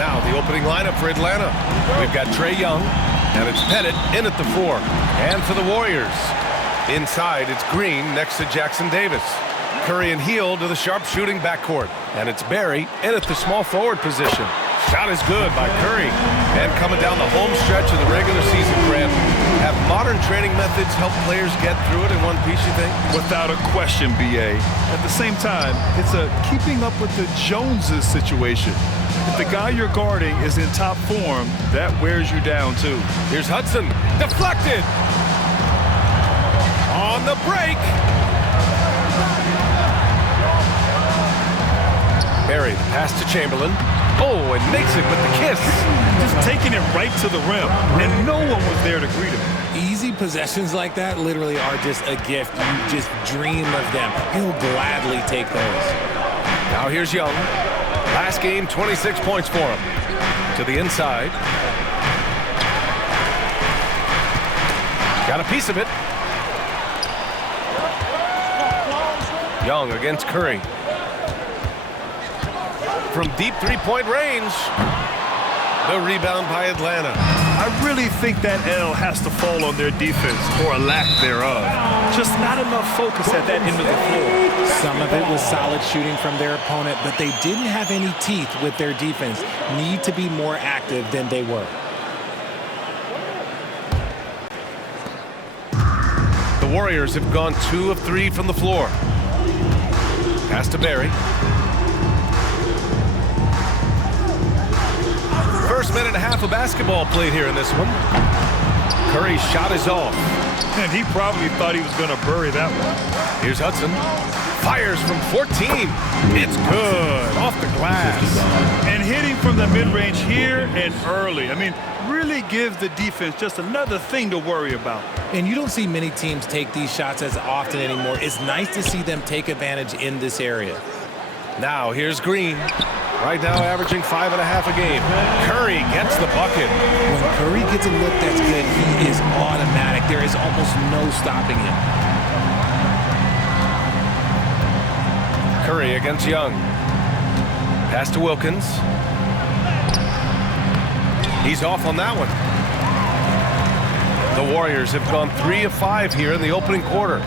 Now the opening lineup for Atlanta. We've got Trae Young, and it's Pettit in at the 4. And for the Warriors, inside it's Green next to Jackson Davis. Curry and Hield to the sharp-shooting backcourt. And it's Barry in at the small forward position. Shot is good by Curry. And coming down the home stretch of the regular season, Grant, have modern training methods help players get through it in one piece, you think? Without a question, B.A. At the same time, it's a keeping up with the Joneses situation. If the guy you're guarding is in top form, that wears you down, too. Here's Hudson. Deflected. On the break. Barry, the pass to Chamberlain. Oh, and makes it with the kiss. Just taking it right to the rim, and no one was there to greet him. Easy possessions like that literally are just a gift. You just dream of them. He'll gladly take those. Now here's Young. Last game, 26 points for him. To the inside. Got a piece of it. Young against Curry. From deep three-point range. The rebound by Atlanta. I really think that L has to fall on their defense, or a lack thereof. Just not enough focus at that end of the floor. Some of it was solid shooting from their opponent, but they didn't have any teeth with their defense. Need to be more active than they were. The Warriors have gone 2 of 3 from the floor. Pass to Barry. First minute and a half of basketball played here in this one. Curry's shot is off. And he probably thought he was going to bury that one. Here's Hudson. Fires from 14. It's good. Off the glass. And hitting from the mid-range here and early. I mean, really gives the defense just another thing to worry about. And you don't see many teams take these shots as often anymore. It's nice to see them take advantage in this area. Now here's Green. Right now averaging 5.5 a game. Curry gets the bucket. When Curry gets a look that's good, he is automatic. There is almost no stopping him. Curry against Young. Pass to Wilkins. He's off on that one. The Warriors have gone 3 of 5 here in the opening quarter.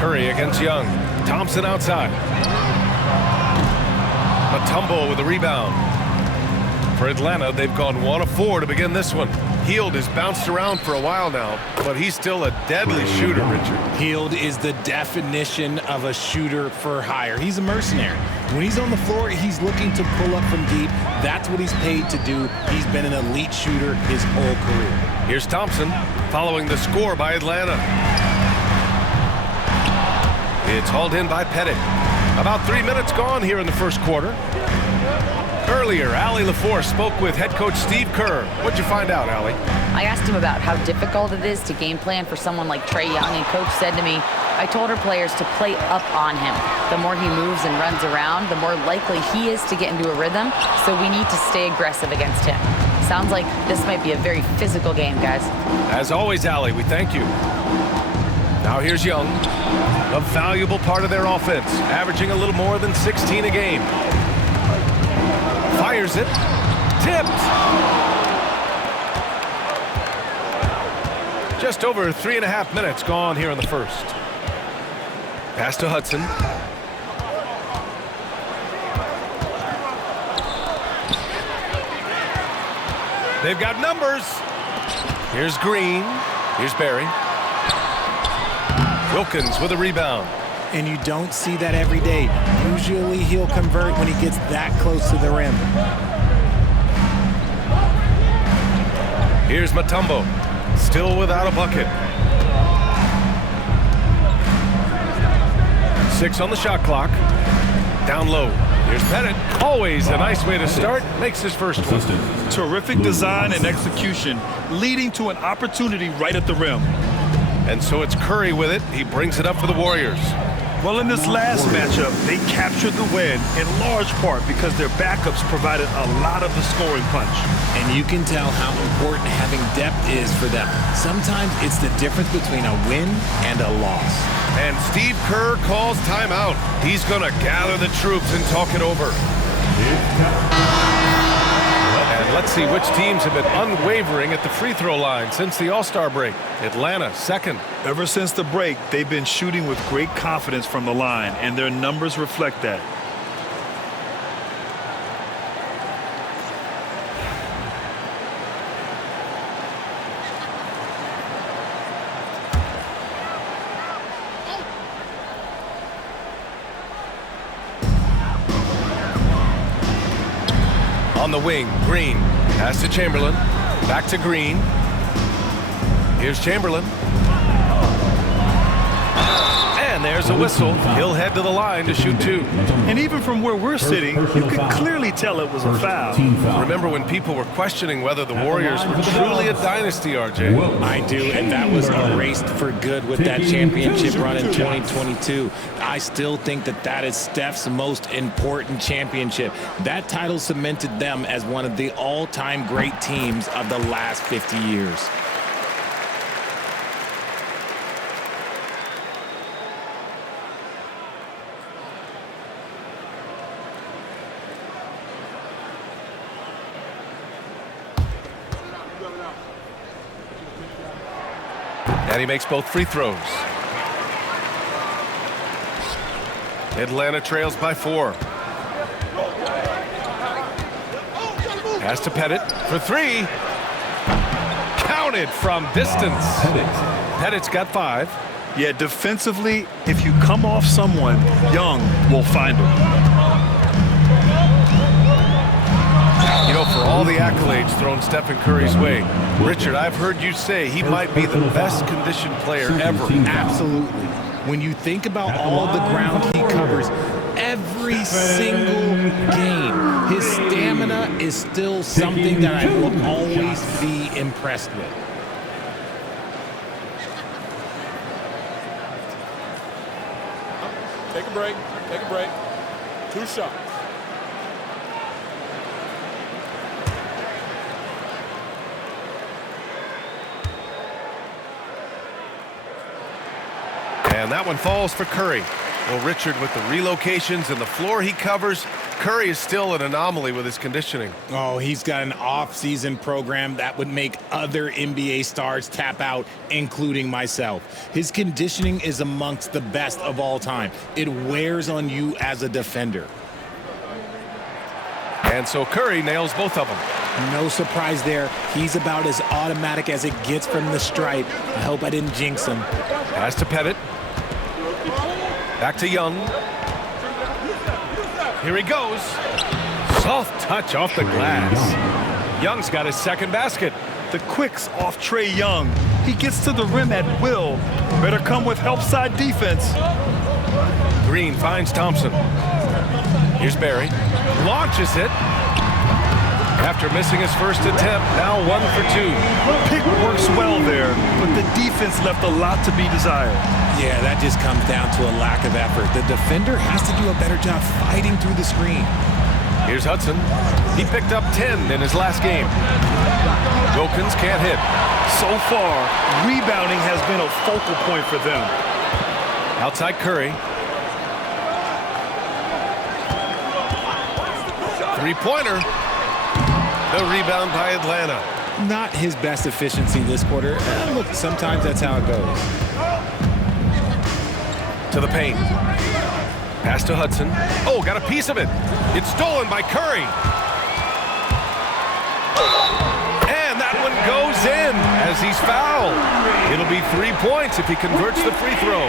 Curry against Young. Thompson outside. Mutombo with a rebound. For Atlanta, they've gone 1 of 4 to begin this one. Hield has bounced around for a while now, but he's still a deadly shooter, Richard. Hield is the definition of a shooter for hire. He's a mercenary. When he's on the floor, he's looking to pull up from deep. That's what he's paid to do. He's been an elite shooter his whole career. Here's Thompson following the score by Atlanta. It's hauled in by Pettit. About 3 minutes gone here in the first quarter. Earlier, Allie LaForce spoke with head coach Steve Kerr. What'd you find out, Allie? I asked him about how difficult it is to game plan for someone like Trae Young, and coach said to me, I told our players to play up on him. The more he moves and runs around, the more likely he is to get into a rhythm, so we need to stay aggressive against him. Sounds like this might be a very physical game, guys. As always, Allie, we thank you. Now here's Young, a valuable part of their offense, averaging a little more than 16 a game. Fires it. Tipped. Just over 3.5 minutes gone here in the first. Pass to Hudson. They've got numbers. Here's Green. Here's Barry. Wilkins with a rebound. And you don't see that every day. Usually he'll convert when he gets that close to the rim. Here's Mutombo, still without a bucket. 6 on the shot clock. Down low. Here's Pettit. Always a nice way to start. Makes his first one. Terrific design and execution, leading to an opportunity right at the rim. And so it's Curry with it. He brings it up for the Warriors. Well, in this last matchup, they captured the win in large part because their backups provided a lot of the scoring punch. And you can tell how important having depth is for them. Sometimes it's the difference between a win and a loss. And Steve Kerr calls timeout. He's going to gather the troops and talk it over. And let's see which teams have been unwavering at the free throw line since the All-Star break. Atlanta, second. Ever since the break, they've been shooting with great confidence from the line, and their numbers reflect that. On the wing, Green. Pass to Chamberlain. Back to Green. Here's Chamberlain. And there's a whistle. He'll head to the line to shoot two. And even from where we're sitting, you can clearly tell it was a foul. Remember when people were questioning whether the Warriors were truly a dynasty, RJ? I do, and that was erased for good with that championship run in 2022. I still think that is Steph's most important championship. That title cemented them as one of the all-time great teams of the last 50 years. And he makes both free throws. Atlanta trails by 4. Pass to Pettit for 3. Counted from distance. Pettit's got 5. Yeah, defensively, if you come off someone, Young will find him. You know, for all the accolades thrown Stephen Curry's way, Richard, I've heard you say he might be the best conditioned player ever. Absolutely. When you think about all the ground he covers every single game, his stamina is still something that I will always be impressed with. Take a break. Take a break. 2 shots. And that one falls for Curry. Well, Richard, with the relocations and the floor he covers, Curry is still an anomaly with his conditioning. Oh, he's got an off-season program that would make other NBA stars tap out, including myself. His conditioning is amongst the best of all time. It wears on you as a defender. And so Curry nails both of them. No surprise there. He's about as automatic as it gets from the stripe. I hope I didn't jinx him. Pass to Pettit. Back to Young. Here he goes. Soft touch off the glass. Young's got his second basket. The quicks off Trae Young. He gets to the rim at will. Better come with help side defense. Green finds Thompson. Here's Barry. Launches it. After missing his first attempt, now 1 for 2. Pick works well there, but the defense left a lot to be desired. Yeah, that just comes down to a lack of effort. The defender has to do a better job fighting through the screen. Here's Hudson. He picked up 10 in his last game. Wilkins can't hit. So far, rebounding has been a focal point for them. Outside Curry. Three-pointer. The rebound by Atlanta. Not his best efficiency this quarter. Look, sometimes that's how it goes. To the paint. Pass to Hudson. Oh, got a piece of it. It's stolen by Curry. And that one goes in as he's fouled. It'll be 3 points if he converts the free throw.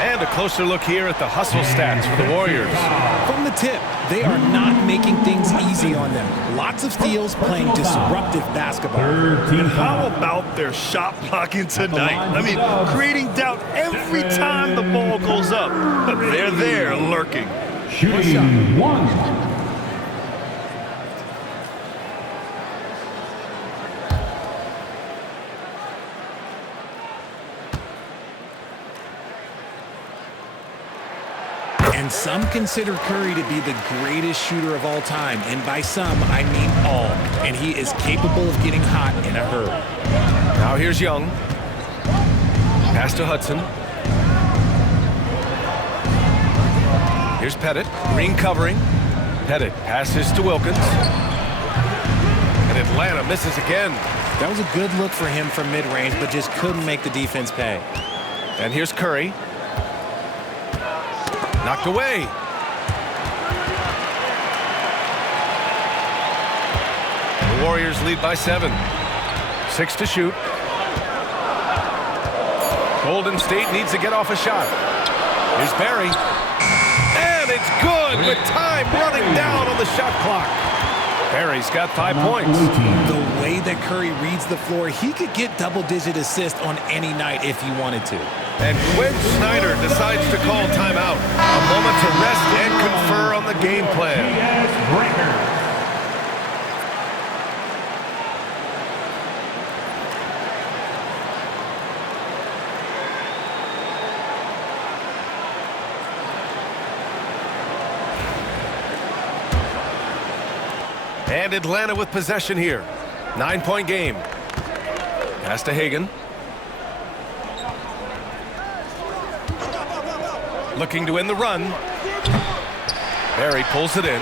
And a closer look here at the hustle stats for the Warriors. From the tip, they are not making things easy on them. Lots of steals, playing disruptive basketball. And how about their shot blocking tonight? I mean, creating doubt every time the ball goes up. But they're there lurking. Shooting 1. some consider Curry to be the greatest shooter of all time, and by some, I mean all. And he is capable of getting hot in a hurry. Now here's Young. Pass to Hudson. Here's Pettit. Green covering. Pettit passes to Wilkins. And Atlanta misses again. That was a good look for him from mid-range, but just couldn't make the defense pay. And here's Curry. Knocked away. The Warriors lead by 7. 6 to shoot. Golden State needs to get off a shot. Here's Barry. And it's good with time running down on the shot clock. Barry's got 5 points. The way that Curry reads the floor, he could get double-digit assists on any night if he wanted to. And Quinn Snyder decides to call timeout. A moment to rest and confer on the game plan. And Atlanta with possession here. 9-point game. Pass to Hagan. Looking to end the run. Barry pulls it in.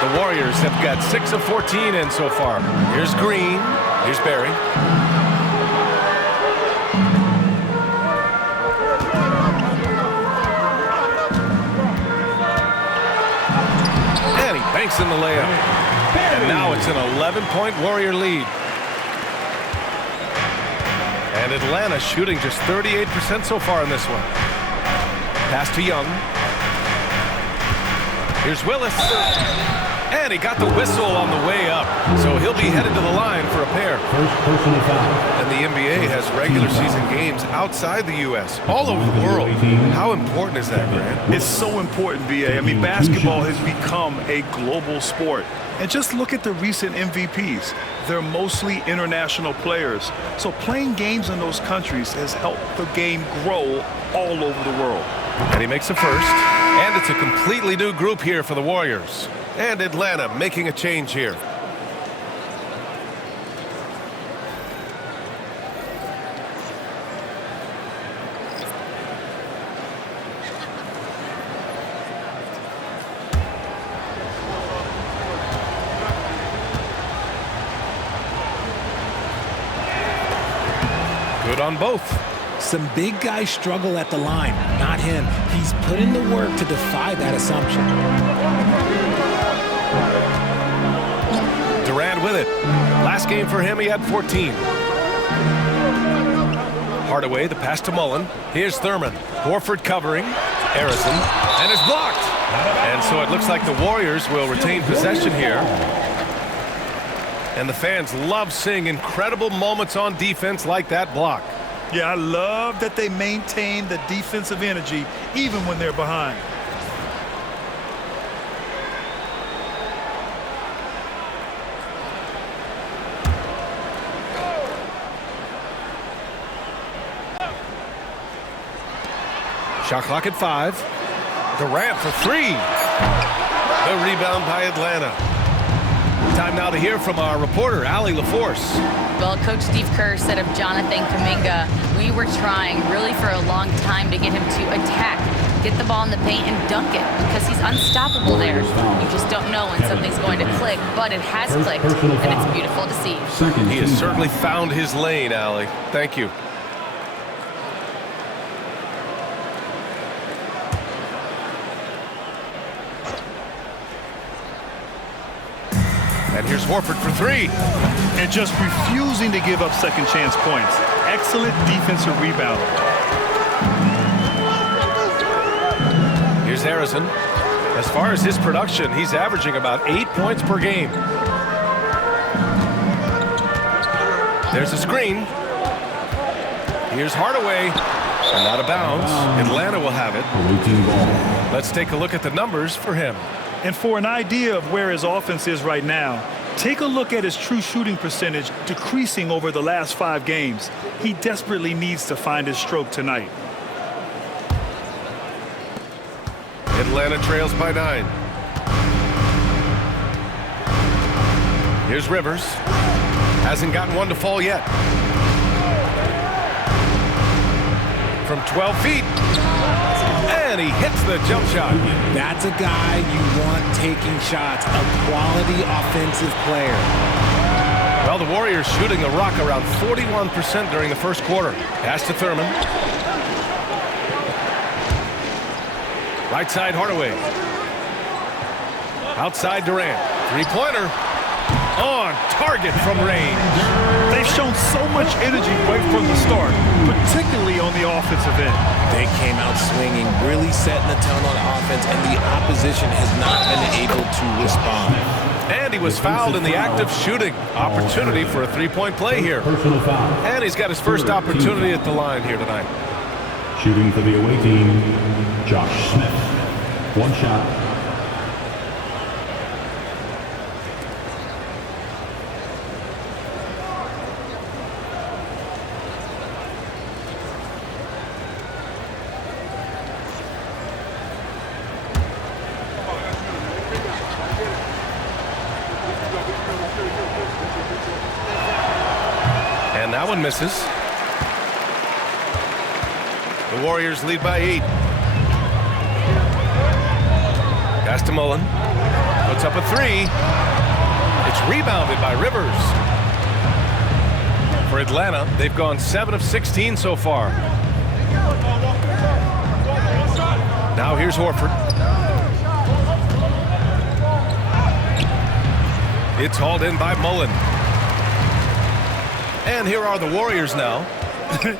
The Warriors have got 6 of 14 in so far. Here's Green. Here's Barry. And he banks in the layup. And now it's an 11-point Warrior lead. And Atlanta shooting just 38% so far in this one. Pass to Young. Here's Willis. And he got the whistle on the way up. So he'll be headed to the line for a pair. And the NBA has regular season games outside the U.S., all over the world. How important is that, Grant? It's so important, B.A. I mean, basketball has become a global sport. And just look at the recent MVPs. They're mostly international players. So playing games in those countries has helped the game grow all over the world. And he makes a first. And it's a completely new group here for the Warriors. And Atlanta making a change here. Good on both. Some big guys struggle at the line, not him. He's put in the work to defy that assumption. Durant with it. Last game for him, he had 14. Hardaway, the pass to Mullen. Here's Thurman. Horford covering. Harrison. And it's blocked. And so it looks like the Warriors will retain possession here. And the fans love seeing incredible moments on defense like that block. Yeah, I love that they maintain the defensive energy even when they're behind. Shot clock at 5. Durant for 3. The rebound by Atlanta. Time now to hear from our reporter, Allie LaForce. Well, Coach Steve Kerr said of Jonathan Kuminga, we were trying really for a long time to get him to attack, get the ball in the paint and dunk it because he's unstoppable there. You just don't know when something's going to click, but it has clicked, and it's beautiful to see. He has certainly found his lane, Allie. Thank you. And here's Horford for 3. And just refusing to give up second chance points. Excellent defensive rebound. Here's Harrison. As far as his production, he's averaging about 8 points per game. There's a screen. Here's Hardaway. And out of bounds. Atlanta will have it. Let's take a look at the numbers for him. And for an idea of where his offense is right now, take a look at his true shooting percentage decreasing over the last 5 games. He desperately needs to find his stroke tonight. Atlanta trails by 9. Here's Rivers. Hasn't gotten one to fall yet. From 12 feet. And he hits the jump shot. That's a guy you want taking shots, a quality offensive player. Well, the Warriors shooting the rock around 41% during the first quarter. Pass to Thurman. Right side, Hardaway. Outside, Durant. Three-pointer. On target from range. They've shown so much energy right from the start, particularly on the offensive end. They came out swinging, really setting the tone on offense, and the opposition has not been able to respond. And he was fouled in the act of shooting. Opportunity for a three-point play here. Personal foul. And he's got his first opportunity at the line here tonight. Shooting for the away team, Josh Smith. One shot. And that one misses. The Warriors lead by 8. Pass to Mullen. Puts up a 3. It's rebounded by Rivers. For Atlanta, they've gone 7 of 16 so far. Now here's Horford. It's hauled in by Mullen. And here are the Warriors now.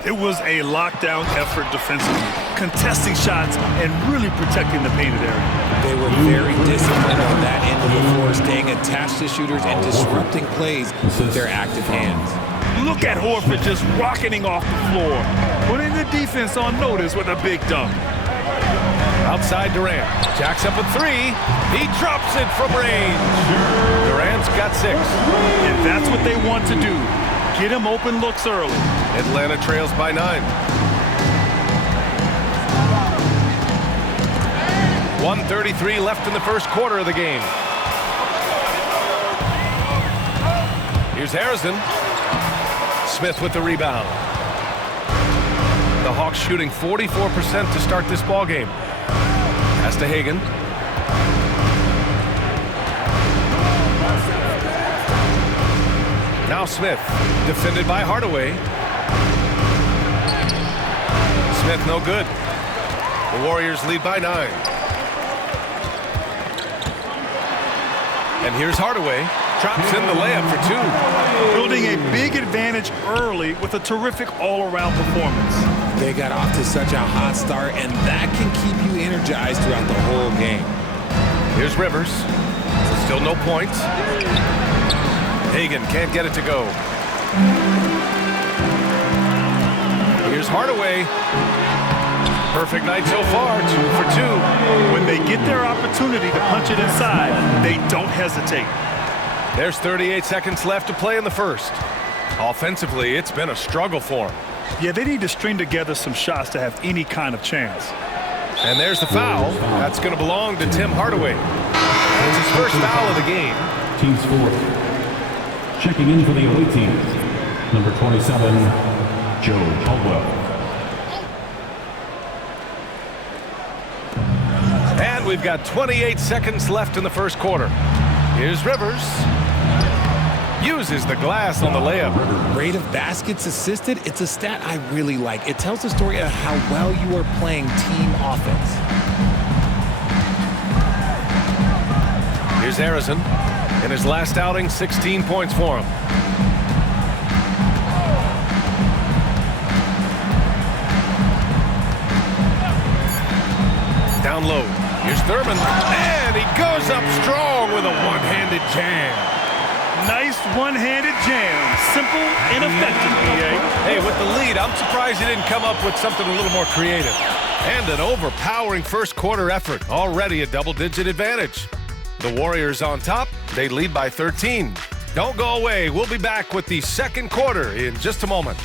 It was a lockdown effort defensively, contesting shots and really protecting the painted area. They were very disciplined on that end of the floor, staying attached to shooters and disrupting plays with their active hands. Look at Horford just rocketing off the floor, putting the defense on notice with a big dunk. Outside Durant. Jacks up a 3. He drops it from range. Durant's got 6. And that's what they want to do. Get him open looks early. Atlanta trails by 9. 1:33 left in the first quarter of the game. Here's Harrison. Smith with the rebound. The Hawks shooting 44% to start this ball game. Pass to Hagan. Now Smith, defended by Hardaway. Smith no good. The Warriors lead by 9. And here's Hardaway. Drops in the layup for 2. Building a big advantage early with a terrific all-around performance. They got off to such a hot start, and that can keep you energized throughout the whole game. Here's Rivers. Still no points. Hagan can't get it to go. Here's Hardaway. Perfect night so far, 2 for 2. When they get their opportunity to punch it inside, they don't hesitate. There's 38 seconds left to play in the first. Offensively, it's been a struggle for them. Yeah, they need to string together some shots to have any kind of chance. And there's the foul. That's going to belong to Tim Hardaway. It's his first foul of the game. Team's fourth. Checking in for the away team, number 27, Joe Caldwell. And we've got 28 seconds left in the first quarter. Here's Rivers. Uses the glass on the layup. Rate of baskets assisted, it's a stat I really like. It tells the story of how well you are playing team offense. Here's Harrison. In his last outing, 16 points for him. Down low. Here's Thurman. And he goes up strong with a one-handed jam. Nice one-handed jam. Simple and effective, PA. Hey, with the lead, I'm surprised he didn't come up with something a little more creative. And an overpowering first quarter effort. Already a double-digit advantage. The Warriors on top. They lead by 13. Don't go away. We'll be back with the second quarter in just a moment.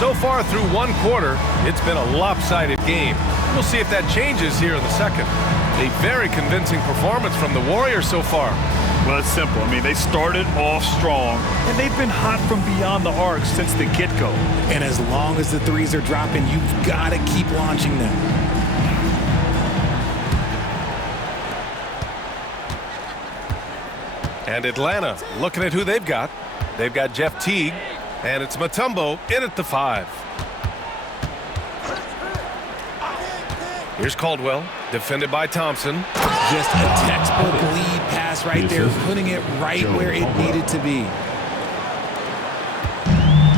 So far through one quarter, it's been a lopsided game. We'll see if that changes here in the second. A very convincing performance from the Warriors so far. Well, it's simple. I mean, they started off strong, and they've been hot from beyond the arc since the get-go. And as long as the threes are dropping, you've got to keep launching them. And Atlanta, looking at who they've got. They've got Jeff Teague, and it's Mutombo in at the 5. Here's Caldwell, defended by Thompson. Just a textbook lead pass right there, putting it right where it needed to be.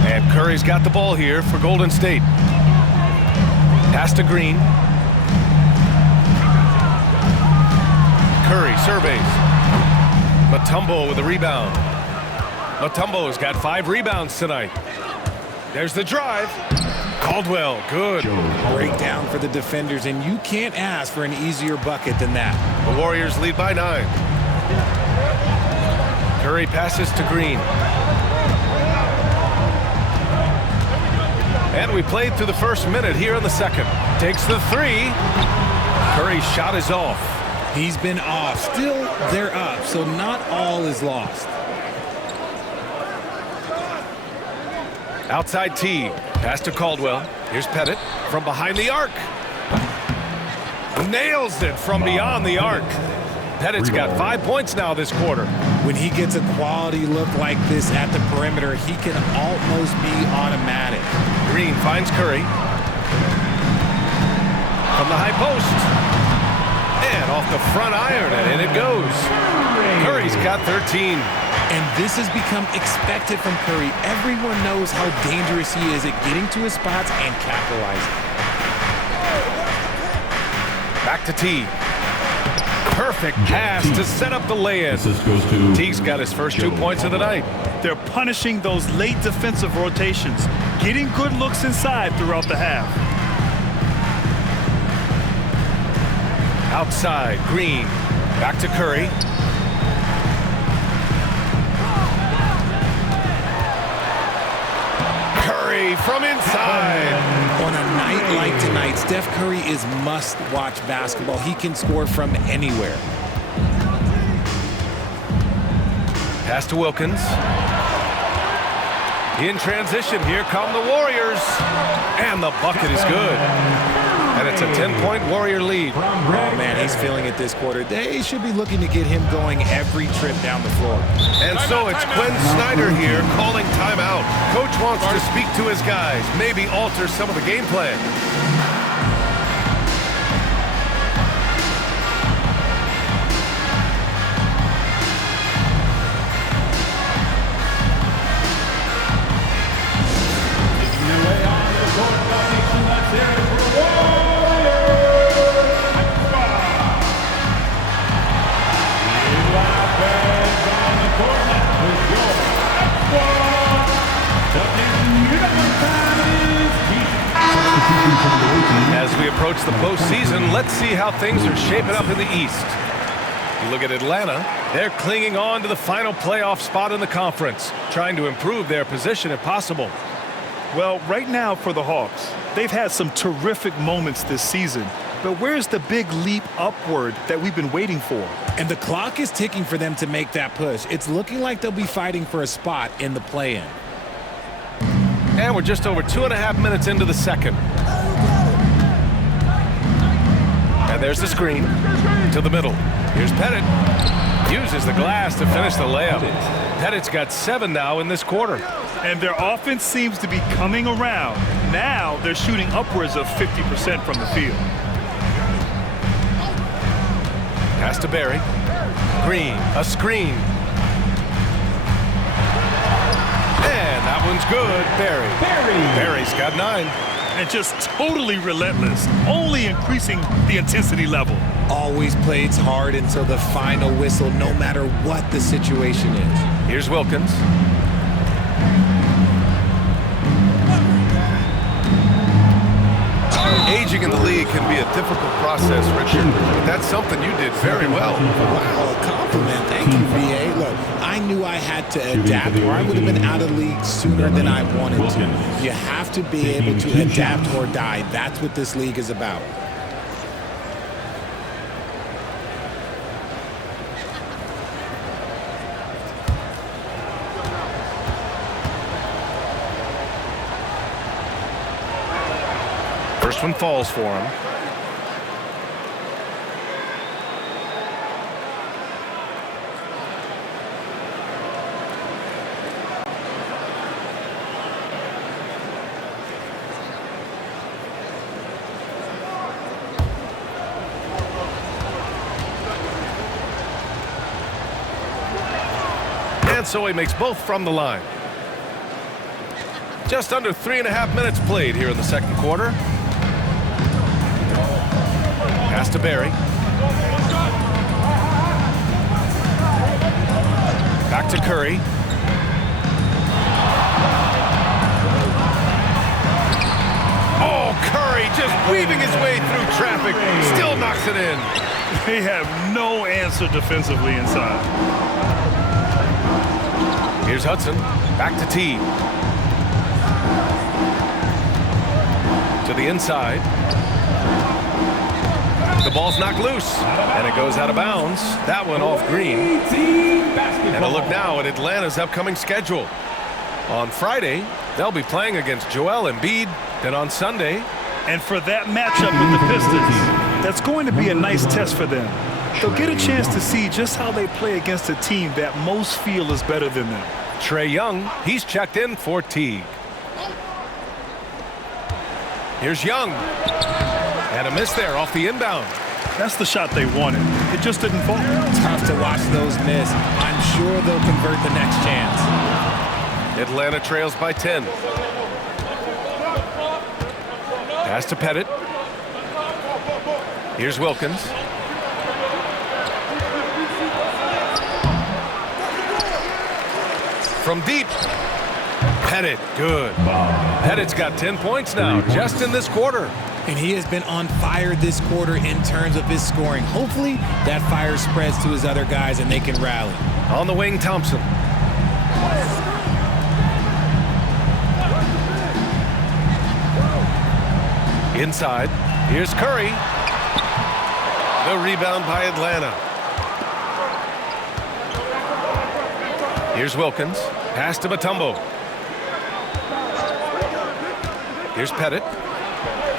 And Curry's got the ball here for Golden State. Pass to Green. Curry surveys. Mutombo with a rebound. Mutombo's got 5 rebounds tonight. There's the drive. Caldwell, good. Breakdown for the defenders, and you can't ask for an easier bucket than that. The Warriors lead by 9. Curry passes to Green. And we played through the first minute here in the second. Takes the 3. Curry's shot is off. He's been off. Still, they're up, so not all is lost. Outside T. Pass to Caldwell. Here's Pettit from behind the arc. Nails it from beyond the arc. Pettit's got 5 points now this quarter. When he gets a quality look like this at the perimeter, he can almost be automatic. Green finds Curry. From the high post. And off the front iron, and in it goes. Curry's got 13. And this has become expected from Curry. Everyone knows how dangerous he is at getting to his spots and capitalizing. Back to T. Perfect pass to set up the lay-in. Teague's got his first 2 points of the night. They're punishing those late defensive rotations, getting good looks inside throughout the half. Outside, Green. Back to Curry. Curry from inside. On a night like tonight, Steph Curry is must-watch basketball. He can score from anywhere. Pass to Wilkins. In transition, here come the Warriors. And the bucket is good. And it's a 10-point Warrior lead. Oh, man, he's feeling it this quarter. They should be looking to get him going every trip down the floor. And so it's Quinn Snyder here calling timeout. Coach wants to speak to his guys, maybe alter some of the game plan. As we approach the postseason, let's see how things are shaping up in the East. You look at Atlanta, they're clinging on to the final playoff spot in the conference, trying to improve their position if possible. Well, right now for the Hawks, they've had some terrific moments this season. But where's the big leap upward that we've been waiting for? And the clock is ticking for them to make that push. It's looking like they'll be fighting for a spot in the play-in. And we're just over 2.5 minutes into the second. And there's the screen to the middle. Here's Pettit. Uses the glass to finish the layup. Pettit's got 7 now in this quarter. And their offense seems to be coming around. Now they're shooting upwards of 50% from the field. Pass to Barry. Green, a screen. And that one's good. Barry's got 9. And just totally relentless, only increasing the intensity level. Always plays hard until the final whistle, no matter what the situation is. Here's Wilkins. Aging in the league can be a difficult process, Richard, but that's something you did very well. Wow, a compliment. Thank you, VA. Look, I knew I had to adapt or I would have been out of the league sooner than I wanted to. You have to be able to adapt or die. That's what this league is about. First one falls for him. And so he makes both from the line. Just under 3.5 minutes played here in the second quarter. Pass to Barry. Back to Curry. Oh, Curry just weaving his way through traffic. Still knocks it in. They have no answer defensively inside. Here's Hudson. Back to T. To the inside. The ball's knocked loose, and it goes out of bounds. That one off Green. And a look now at Atlanta's upcoming schedule. On Friday, they'll be playing against Joel Embiid. Then on Sunday. And for that matchup with the Pistons, that's going to be a nice test for them. They'll get a chance to see just how they play against a team that most feel is better than them. Trae Young, he's checked in for Teague. Here's Young. And a miss there off the inbound. That's the shot they wanted. It just didn't fall. Tough to watch those miss. I'm sure they'll convert the next chance. Atlanta trails by 10. Pass to Pettit. Here's Wilkins. From deep. Pettit, good. Pettit's got 10 points now, just in this quarter. And he has been on fire this quarter in terms of his scoring. Hopefully, that fire spreads to his other guys and they can rally. On the wing, Thompson. Inside, here's Curry. The rebound by Atlanta. Here's Wilkins. Pass to Mutombo. Here's Pettit.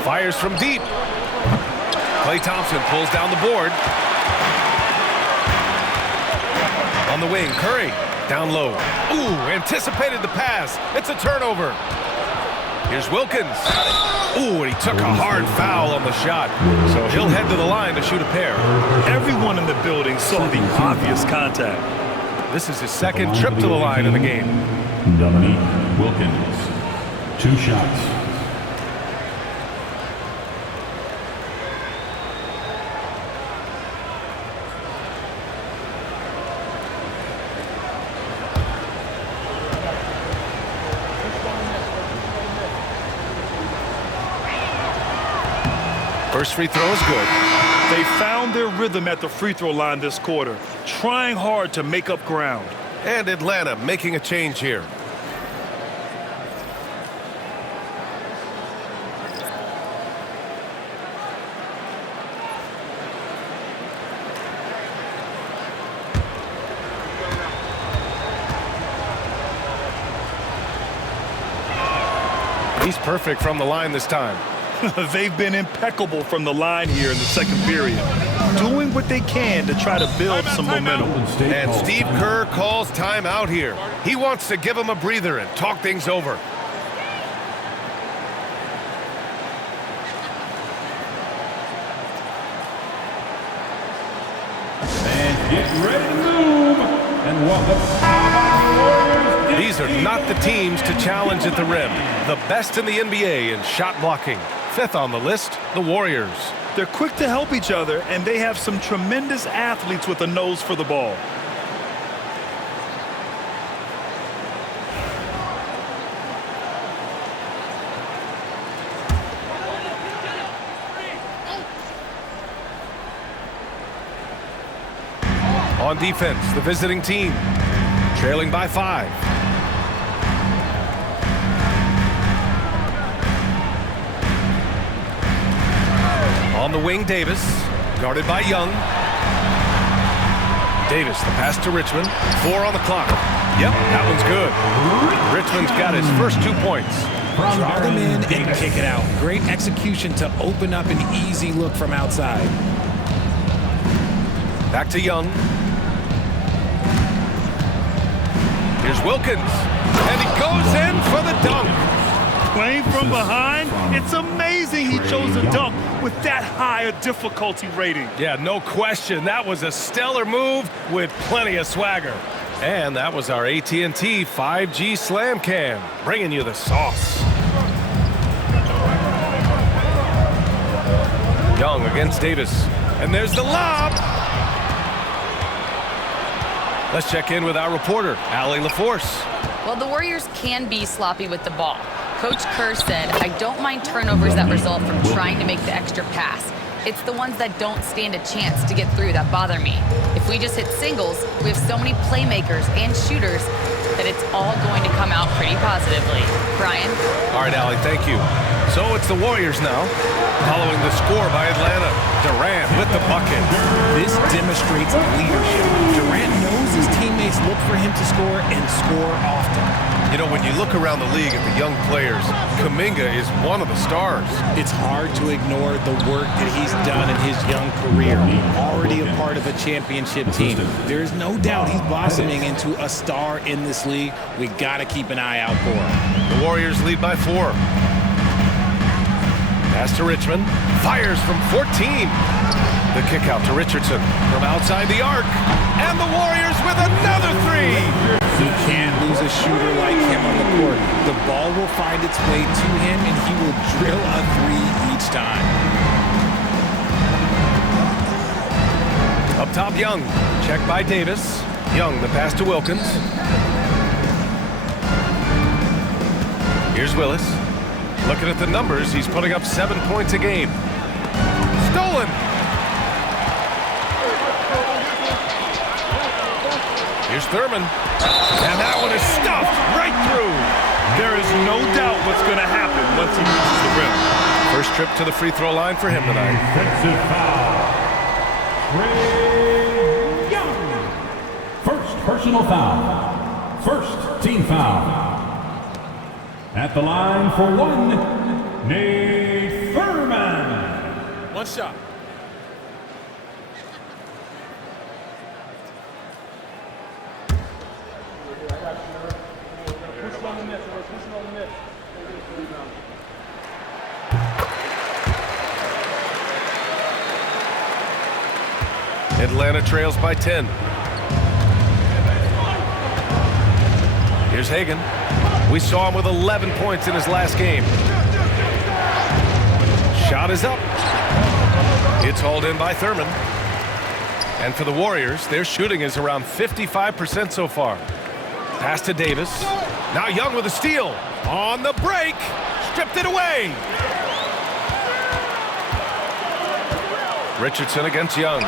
Fires from deep. Klay Thompson pulls down the board. On the wing, Curry. Down low. Ooh, anticipated the pass. It's a turnover. Here's Wilkins. Ooh, and he took a hard foul on the shot. So he'll head to the line to shoot a pair. Everyone in the building saw the obvious contact. This is his second trip to the line in the game. Dominique Wilkins. 2 shots. First free throw is good. They found their rhythm at the free throw line this quarter, trying hard to make up ground. And Atlanta making a change here. He's perfect from the line this time. They've been impeccable from the line here in the second period, doing what they can to try to build some momentum. And Steve Kerr calls timeout here. He wants to give him a breather and talk things over. And get ready to move. And welcome. These are not the teams to challenge at the rim. The best in the NBA in shot blocking. 5th on the list, the Warriors. They're quick to help each other, and they have some tremendous athletes with a nose for the ball. On defense, the visiting team. trailing by 5. On the wing, Davis, guarded by Young. Davis, the pass to Richmond. 4 on the clock. Yep, that one's good. Richmond's got his first 2 points. Draw them in and kick it out. Great execution to open up an easy look from outside. Back to Young. Here's Wilkins. And he goes in for the dunk. Playing from behind, it's amazing he chose a dunk with that high a difficulty rating. Yeah, no question. That was a stellar move with plenty of swagger. And that was our AT&T 5G Slam Cam, bringing you the sauce. Young against Davis. And there's the lob. Let's check in with our reporter, Allie LaForce. Well, the Warriors can be sloppy with the ball. Coach Kerr said, I don't mind turnovers that result from trying to make the extra pass. It's the ones that don't stand a chance to get through that bother me. If we just hit singles, we have so many playmakers and shooters that it's all going to come out pretty positively. Brian? All right, Allie, thank you. So it's the Warriors now, following the score by Atlanta. Durant with the bucket. This demonstrates leadership. Durant knows his teammates look for him to score and score often. You know, when you look around the league at the young players, Kuminga is one of the stars. It's hard to ignore the work that he's done in his young career. Already a part of a championship team. There is no doubt he's blossoming into a star in this league. We got to keep an eye out for him. The Warriors lead by 4. Pass to Richmond. Fires from 14. The kick out to Richardson from outside the arc. And the Warriors with another 3. You can't lose a shooter like him on the court. The ball will find its way to him, and he will drill a 3 each time. Up top, Young. Check by Davis. Young, the pass to Wilkins. Here's Willis. Looking at the numbers, he's putting up 7 points a game. Stolen! Here's Thurman. And that one is stuffed right through. There is no doubt what's going to happen once he reaches the rim. First trip to the free throw line for him tonight. Defensive foul. Trae Young. First personal foul. First team foul. At the line for 1, Nate Thurman. 1 shot. Atlanta trails by 10. Here's Hagan. We saw him with 11 points in his last game. Shot is up. It's hauled in by Thurman. And for the Warriors, their shooting is around 55% so far. Pass to Davis. Now Young with a steal. On the break. Stripped it away. Richardson against Young.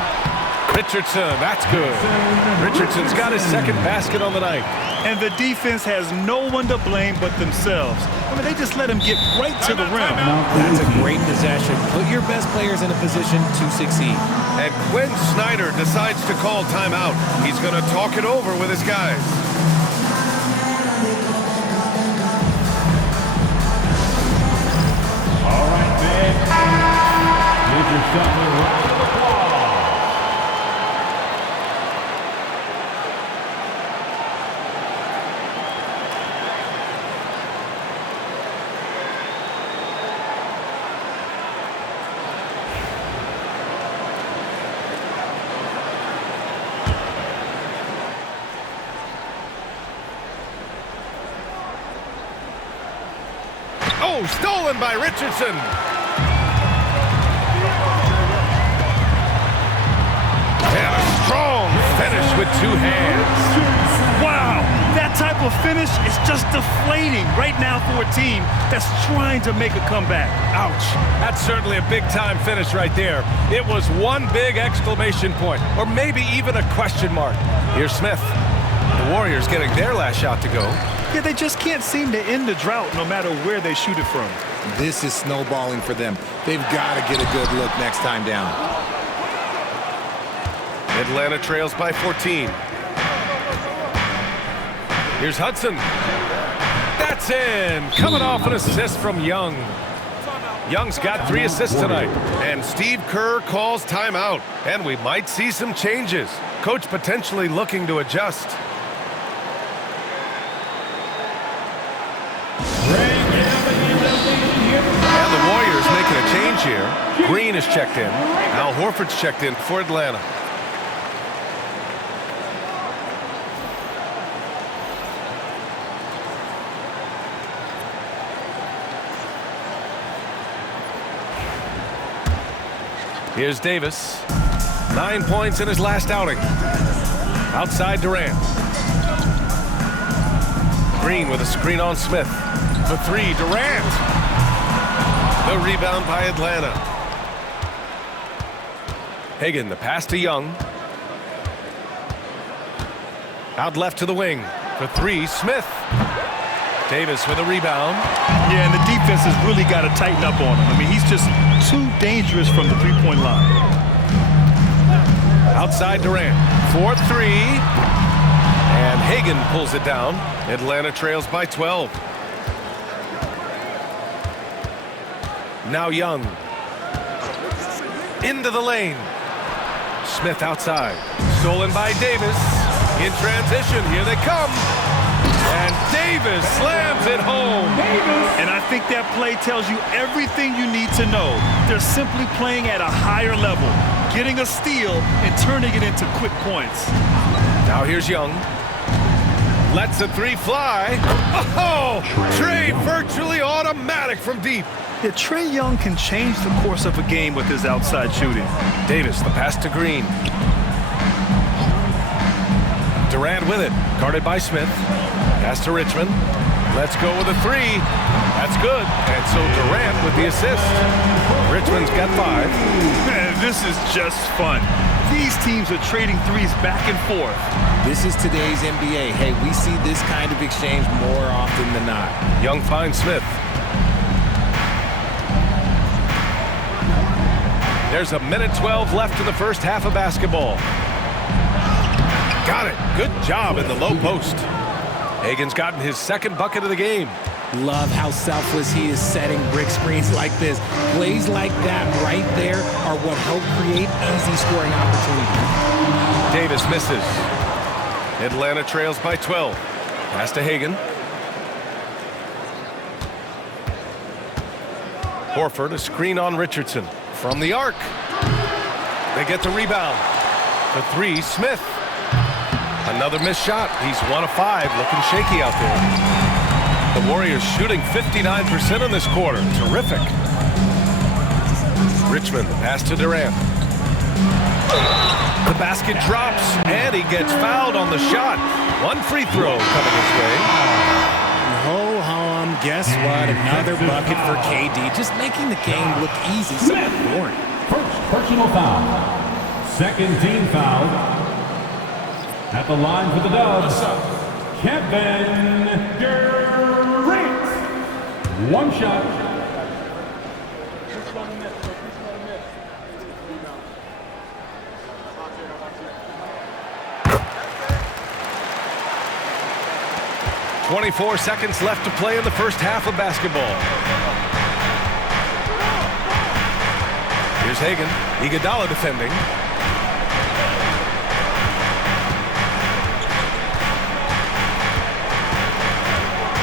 Richardson, that's good. Richardson's got his second basket on the night. And the defense has no one to blame but themselves. I mean, they just let him get right to the rim. That's a great possession. Put your best players in a position to succeed. And Quinn Snyder decides to call timeout. He's going to talk it over with his guys. All right, man. Give yourself a round of applause. Oh, stolen by Richardson. And a strong finish with 2 hands. Wow, that type of finish is just deflating right now for a team that's trying to make a comeback. Ouch. That's certainly a big-time finish right there. It was one big exclamation point, or maybe even a question mark. Here's Smith. The Warriors getting their last shot to go. Yeah, they just can't seem to end the drought no matter where they shoot it from. This is snowballing for them. They've got to get a good look next time down. Atlanta trails by 14. Here's Hudson. That's in. Coming off an assist from Young. Young's got 3 assists tonight. And Steve Kerr calls timeout. And we might see some changes. Coach potentially looking to adjust. And the Warriors making a change here. Green is checked in. Al Horford's checked in for Atlanta. Here's Davis. 9 points in his last outing. Outside Durant. Green with a screen on Smith. For 3, Durant. The rebound by Atlanta. Hagan, the pass to Young. Out left to the wing. For 3, Smith. Davis with a rebound. Yeah, and the defense has really got to tighten up on him. I mean, he's just too dangerous from the three-point line. Outside Durant. 4-3. And Hagan pulls it down. Atlanta trails by 12. Now Young. Into the lane. Smith outside. Stolen by Davis. In transition. Here they come. And Davis slams it home. And I think that play tells you everything you need to know. They're simply playing at a higher level, getting a steal and turning it into quick points. Now here's Young. Lets the 3 fly. Oh, Trey virtually automatic from deep. Yeah, Trae Young can change the course of a game with his outside shooting. Davis, the pass to Green. Durant with it. Guarded by Smith. Pass to Richmond. Let's go with a 3. That's good. And so Durant with the assist. Richmond's got 5. Man, this is just fun. These teams are trading threes back and forth. This is today's NBA. Hey, we see this kind of exchange more often than not. Young finds Smith. There's a minute 12 left in the first half of basketball. Got it. Good job in the low post. Hagan's gotten his second bucket of the game. Love how selfless he is setting brick screens like this. Plays like that right there are what help create easy scoring opportunities. Davis misses. Atlanta trails by 12. Pass to Hagan. Horford, a screen on Richardson. From the arc. They get the rebound. The 3, Smith. Another missed shot. He's 1 of 5, looking shaky out there. The Warriors shooting 59% in this quarter. Terrific. Richmond, pass to Durant. The basket drops, and he gets fouled on the shot. 1 free throw coming his way. Ho-hum, guess what? Another bucket for KD. Just making the game look easy. So boring. First personal foul. Second team foul. At the line for the Dubs, Kevin Durant. 1 shot. .24 seconds left to play in the first half of basketball. Here's Hagan. Iguodala defending.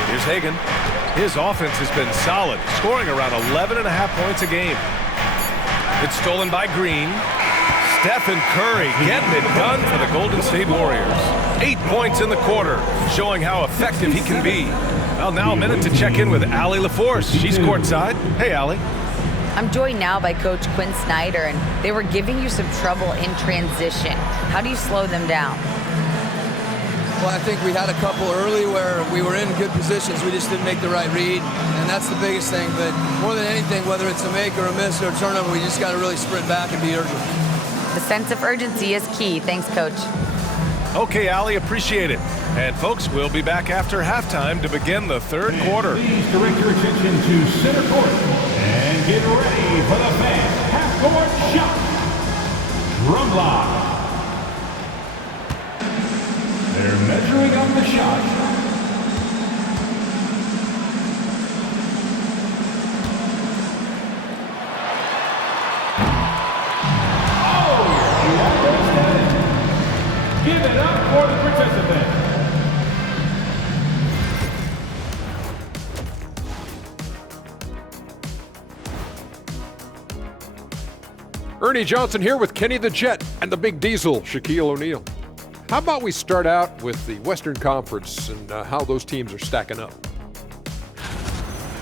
Here's Hagan. His offense has been solid, scoring around 11.5 points a game. It's stolen by Green. Stephen Curry getting it done for the Golden State Warriors. 8 points in the quarter, showing how effective he can be. Well, now a minute to check in with Allie LaForce. She's courtside. Hey, Allie. I'm joined now by Coach Quinn Snyder, and they were giving you some trouble in transition. How do you slow them down? Well, I think we had a couple early where we were in good positions. We just didn't make the right read, and that's the biggest thing. But more than anything, whether it's a make or a miss or a turnover, we just got to really sprint back and be urgent. The sense of urgency is key. Thanks, Coach. Okay, Allie, appreciate it. And folks, we'll be back after halftime to begin the third quarter. Please direct your attention to center court and get ready for the fast half-court shot. Drum line. They're measuring up the shot. Give it up for the participant. Ernie Johnson here with Kenny the Jet and the Big Diesel, Shaquille O'Neal. How about we start out with the Western Conference and how those teams are stacking up?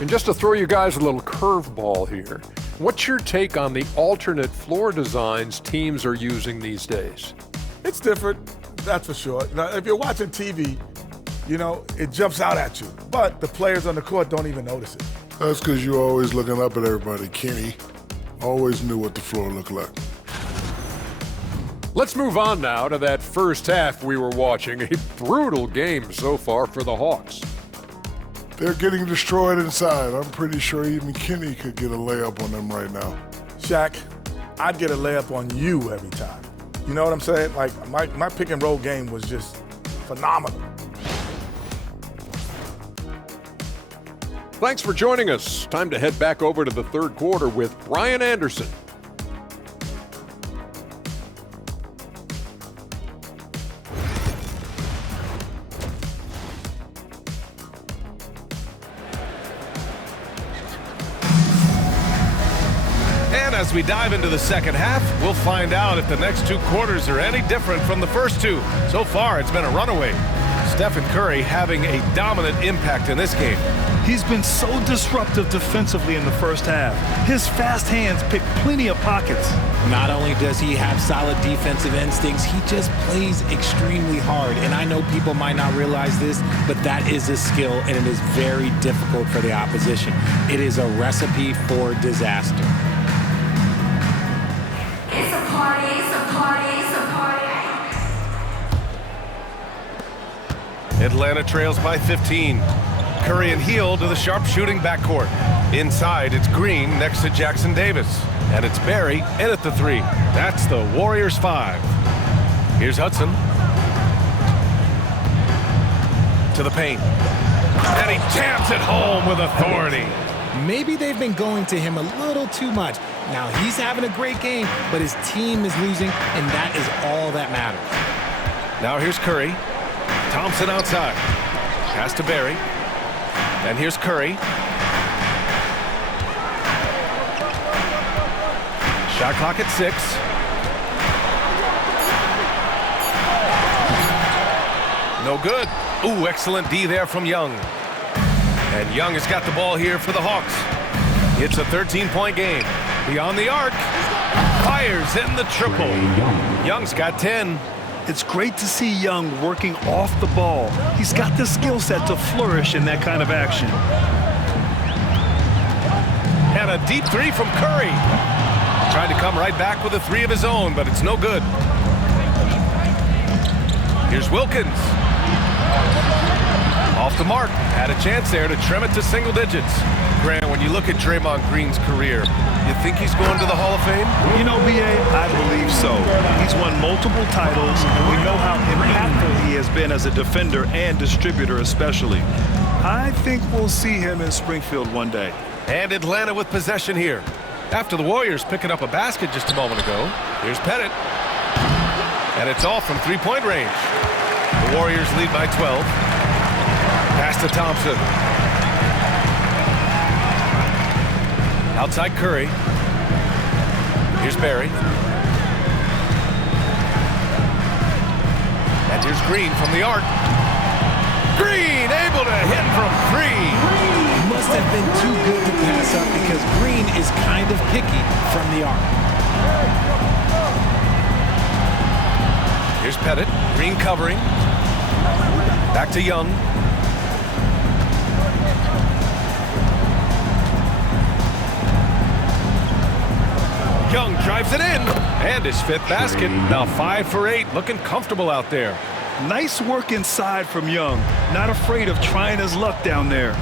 And just to throw you guys a little curveball here, what's your take on the alternate floor designs teams are using these days? It's different, that's for sure. Now, if you're watching TV, you know, it jumps out at you. But the players on the court don't even notice it. That's because you're always looking up at everybody, Kenny. Always knew what the floor looked like. Let's move on now to that first half we were watching. A brutal game so far for the Hawks. They're getting destroyed inside. I'm pretty sure even Kenny could get a layup on them right now. Shaq, I'd get a layup on you every time. You know what I'm saying? Like, my pick and roll game was just phenomenal. Thanks for joining us. Time to head back over to the third quarter with Brian Anderson. And as we dive into the second half, we'll find out if the next two quarters are any different from the first two. So far, it's been a runaway. Stephen Curry having a dominant impact in this game. He's been so disruptive defensively in the first half. His fast hands pick plenty of pockets. Not only does he have solid defensive instincts, he just plays extremely hard. And I know people might not realize this, but that is a skill, and it is very difficult for the opposition. It is a recipe for disaster. It's a party, it's a party, it's a party. Atlanta trails by 15. Curry and Heel to the sharp-shooting backcourt. Inside, it's Green next to Jackson Davis. And it's Barry in at the three. That's the Warriors 5. Here's Hudson. To the paint. And he jams it home with authority. Maybe they've been going to him a little too much. Now, he's having a great game, but his team is losing, and that is all that matters. Now here's Curry. Thompson outside. Pass to Barry. And here's Curry. Shot clock at 6. No good. Ooh, excellent D there from Young. And Young has got the ball here for the Hawks. It's a 13-point game. Beyond the arc. Fires in the triple. Young's got 10. It's great to see Young working off the ball. He's got the skill set to flourish in that kind of action. And a deep three from Curry. Tried to come right back with a three of his own, but it's no good. Here's Wilkins. Off the mark. Had a chance there to trim it to single digits. Grant, when you look at Draymond Green's career, you think he's going to the Hall of Fame? You know, B.A., I believe so. He's won multiple titles, and we know how impactful he has been as a defender and distributor especially. I think we'll see him in Springfield one day. And Atlanta with possession here. After the Warriors picking up a basket just a moment ago, here's Pettit. And it's all from three-point range. The Warriors lead by 12. Pass to Thompson. Outside Curry. Here's Barry. And here's Green from the arc. Green able to hit from 3. Must have been too good to pass up because Green is kind of picky from the arc. Here's Pettit. Green covering. Back to Young. Young drives it in, and his 5th basket. Now 5 for 8, looking comfortable out there. Nice work inside from Young. Not afraid of trying his luck down there.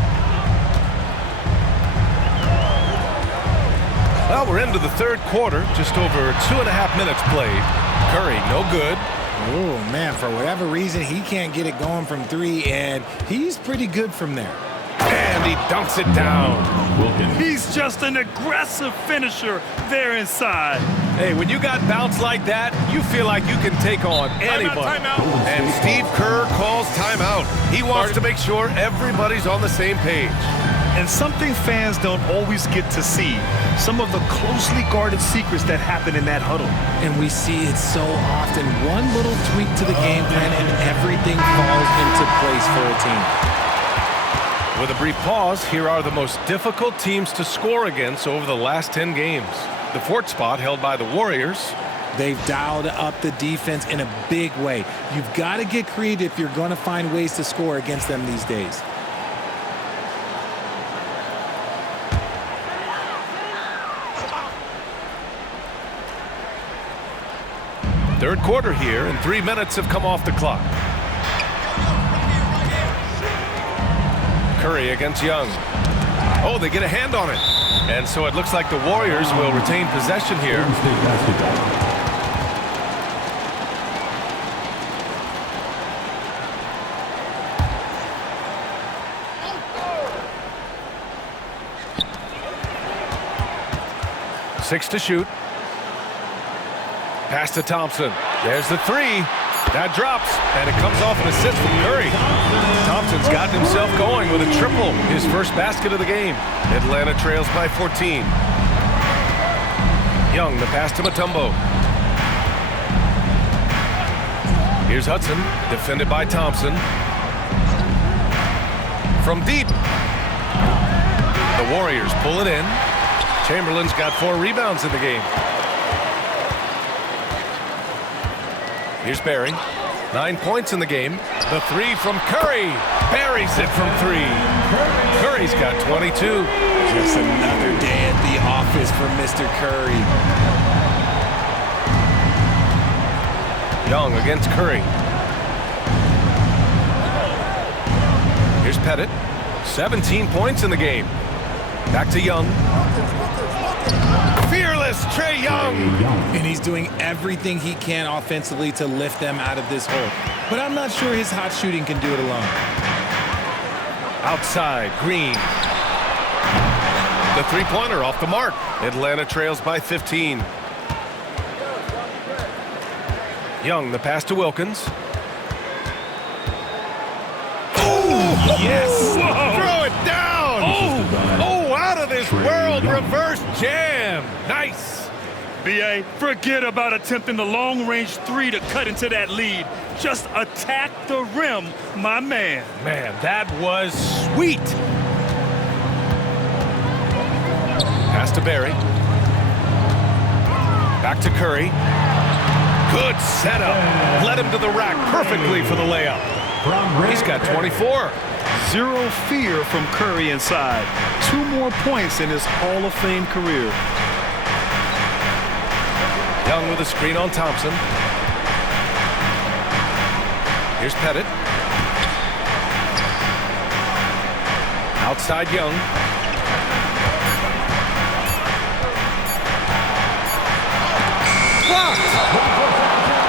Well, we're into the third quarter, just over 2.5 minutes played. Curry, no good. Oh, man, for whatever reason, he can't get it going from three, and he's pretty good from there. And he dunks it down. He's just an aggressive finisher there inside. Hey, when you got bounce like that, you feel like you can take on anybody. Timeout. And Steve Kerr calls timeout. He wants to make sure everybody's on the same page. And something fans don't always get to see, some of the closely guarded secrets that happen in that huddle. And we see it so often. One little tweak to the game plan and everything falls into place for a team. With a brief pause, here are the most difficult teams to score against over the last 10 games. The fourth spot held by the Warriors. They've dialed up the defense in a big way. You've got to get creative if you're going to find ways to score against them these days. Third quarter here, and 3 minutes have come off the clock. Curry against Young. Oh, they get a hand on it. And so it looks like the Warriors will retain possession here. Six to shoot. Pass to Thompson. There's the three. That drops, and it comes off an assist from Curry. Thompson's gotten himself going with a triple, his first basket of the game. Atlanta trails by 14. Young, the pass to Mutombo. Here's Hudson, defended by Thompson. From deep. The Warriors pull it in. Chamberlain's got 4 rebounds in the game. Here's Barry. 9 points in the game. The three from Curry. Buries it from 3. Curry's got 22. Just another day at the office for Mr. Curry. Young against Curry. Here's Pettit. 17 points in the game. Back to Young. Fearless Trae Young. And he's doing everything he can offensively to lift them out of this hole. But I'm not sure his hot shooting can do it alone. Outside, Green. The three-pointer off the mark. Atlanta trails by 15. Young, the pass to Wilkins. Oh, yes! Whoa. Throw it down! Oh, out of this world reverse jam. Nice. B.A., forget about attempting the long-range 3 to cut into that lead. Just attack the rim, my man. Man, that was sweet. Pass to Barry. Back to Curry. Good setup. Led him to the rack perfectly for the layup. He's got 24. Zero fear from Curry inside. 2 more points in his Hall of Fame career. Young with a screen on Thompson. Here's Pettit. Outside Young. Blocked.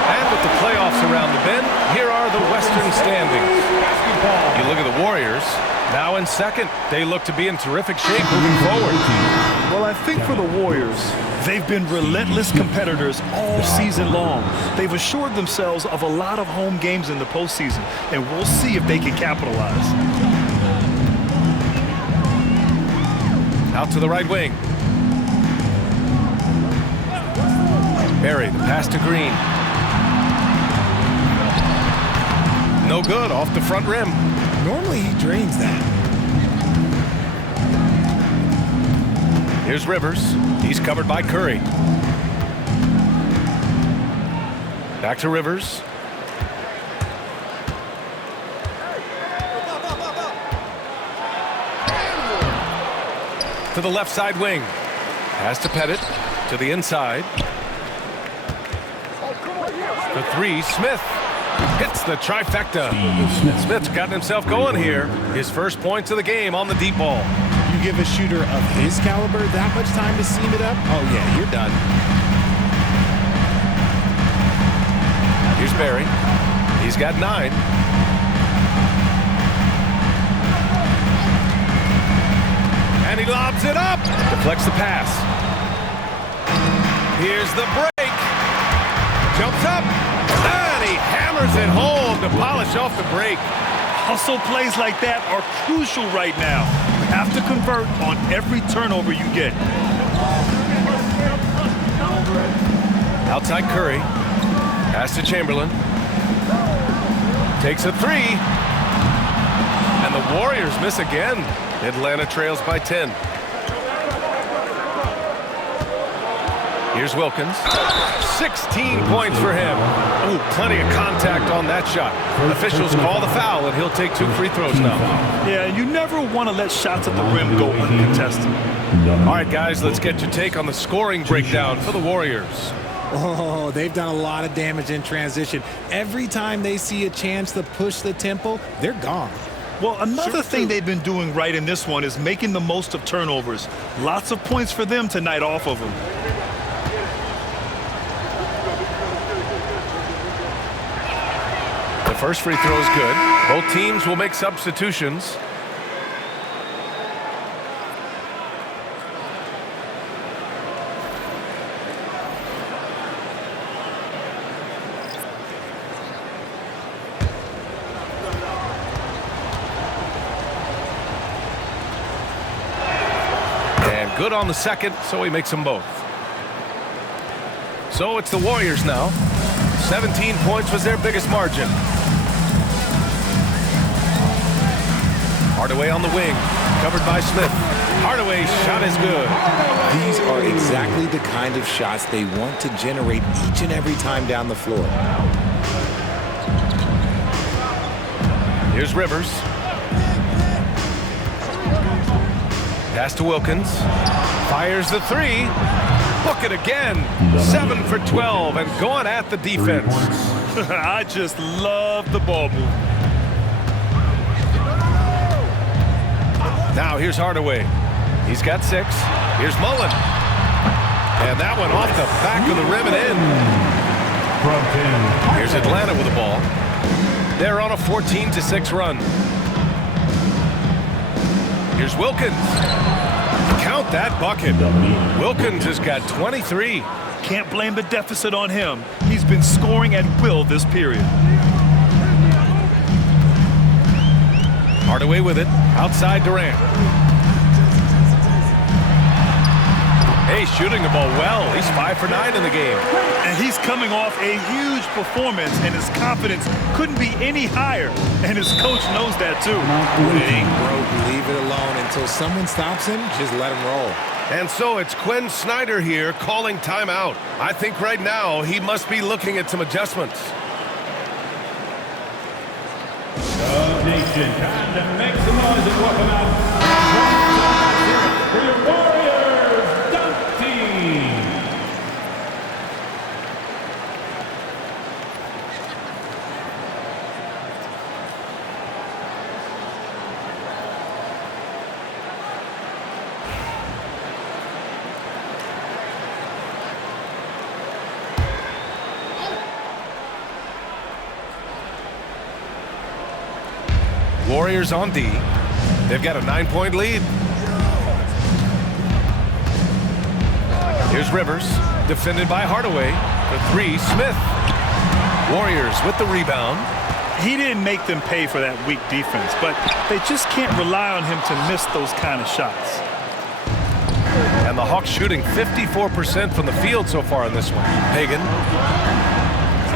And with the playoffs around the bend, here are the Western standings. You look at the Warriors, now in second. They look to be in terrific shape moving forward. Well, I think for the Warriors, they've been relentless competitors all season long. They've assured themselves of a lot of home games in the postseason, and we'll see if they can capitalize. Out to the right wing. Barry, the pass to Green. No good, off the front rim. Normally he drains that. Here's Rivers. He's covered by Curry. Back to Rivers. To the left side wing. Pass to Pettit. To the inside. The three, Smith. Hits the trifecta. Smith's gotten himself going here. His first points of the game on the deep ball. You give a shooter of his caliber that much time to seam it up? Oh, yeah, you're done. Here's Barry. He's got 9. And he lobs it up. Deflects the pass. Here's the break. Jumps up. And he hammers it home to polish off the break. Hustle plays like that are crucial right now. You have to convert on every turnover you get. Outside Curry. Pass to Chamberlain. Takes a 3. And the Warriors miss again. Atlanta trails by 10. Here's Wilkins. 16 points for him. Ooh, plenty of contact on that shot. Officials call the foul, and he'll take 2 free throws now. Yeah, you never want to let shots at the rim go uncontested. All right, guys, let's get your take on the scoring breakdown for the Warriors. Oh, they've done a lot of damage in transition. Every time they see a chance to push the tempo, they're gone. Well, another thing they've been doing right in this one is making the most of turnovers. Lots of points for them tonight off of them. The first free throw is good. Both teams will make substitutions. Good on the second, so he makes them both. So it's the Warriors now. 17 points was their biggest margin. Hardaway on the wing, covered by Smith. Hardaway's shot is good. These are exactly the kind of shots they want to generate each and every time down the floor. Here's Rivers. Pass to Wilkins. Fires the 3. Book it again. 7 for 12 and going at the defense. I just love the ball move. Now here's Hardaway. He's got 6. Here's Mullen. And that one off the back of the rim and in. Here's Atlanta with the ball. They're on a 14-6 run. Here's Wilkins. Count that bucket. Wilkins has got 23. Can't blame the deficit on him. He's been scoring at will this period. Hardaway with it. Outside Durant. Hey, shooting the ball well. He's 5 for 9 in the game. And he's coming off a huge performance, and his confidence couldn't be any higher. And his coach knows that, too. When it ain't broke, leave it alone. Until someone stops him, just let him roll. And so it's Quinn Snyder here calling timeout. I think right now he must be looking at some adjustments. Nation, time to make some noise and welcome out for your Warriors Dunk Team. Warriors on D. They've got a 9-point lead. Here's Rivers, defended by Hardaway. The 3, Smith. Warriors with the rebound. He didn't make them pay for that weak defense, but they just can't rely on him to miss those kind of shots. And the Hawks shooting 54% from the field so far in this one. Hagan.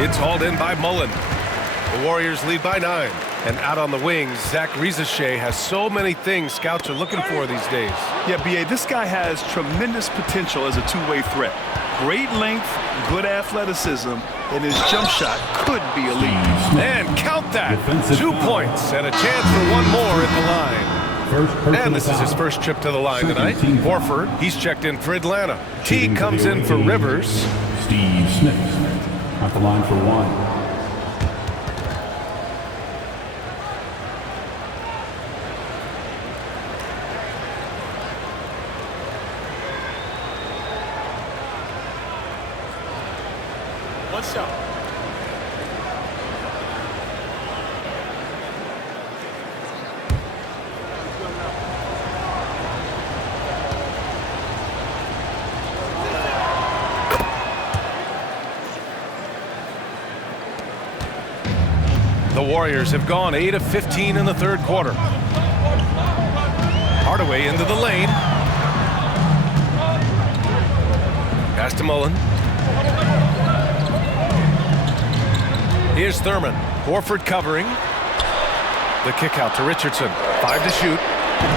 It's hauled in by Mullen. The Warriors lead by 9. And out on the wings, Zach Rizachet has so many things scouts are looking for these days. Yeah, B.A., this guy has tremendous potential as a two-way threat. Great length, good athleticism, and his jump shot could be elite. And count that. 2 points and a chance for one more at the line. And this is his first trip to the line tonight. Horford, he's checked in for Atlanta. T comes in for Rivers. Steve Smith at the line for 1. One shot. The Warriors have gone 8 of 15 in the third quarter. Hardaway into the lane. Pass to Mullen. Here's Thurman. Horford covering. The kick out to Richardson. 5 to shoot.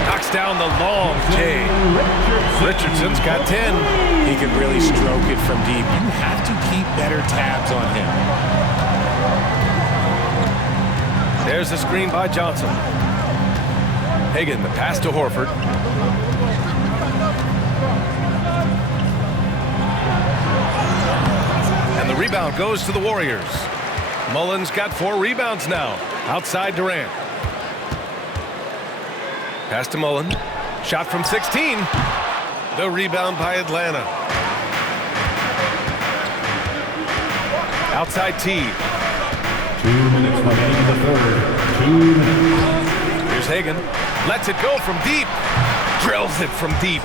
Knocks down the long J. Richardson's got 10. He can really stroke it from deep. You have to keep better tabs on him. There's the screen by Johnson. Hagan, the pass to Horford. And the rebound goes to the Warriors. Mullen's got 4 rebounds now. Outside Durant. Pass to Mullen. Shot from 16. The rebound by Atlanta. Outside T. 2 minutes remaining in the third. 2 minutes. Here's Hagan. Lets it go from deep. Drills it from deep.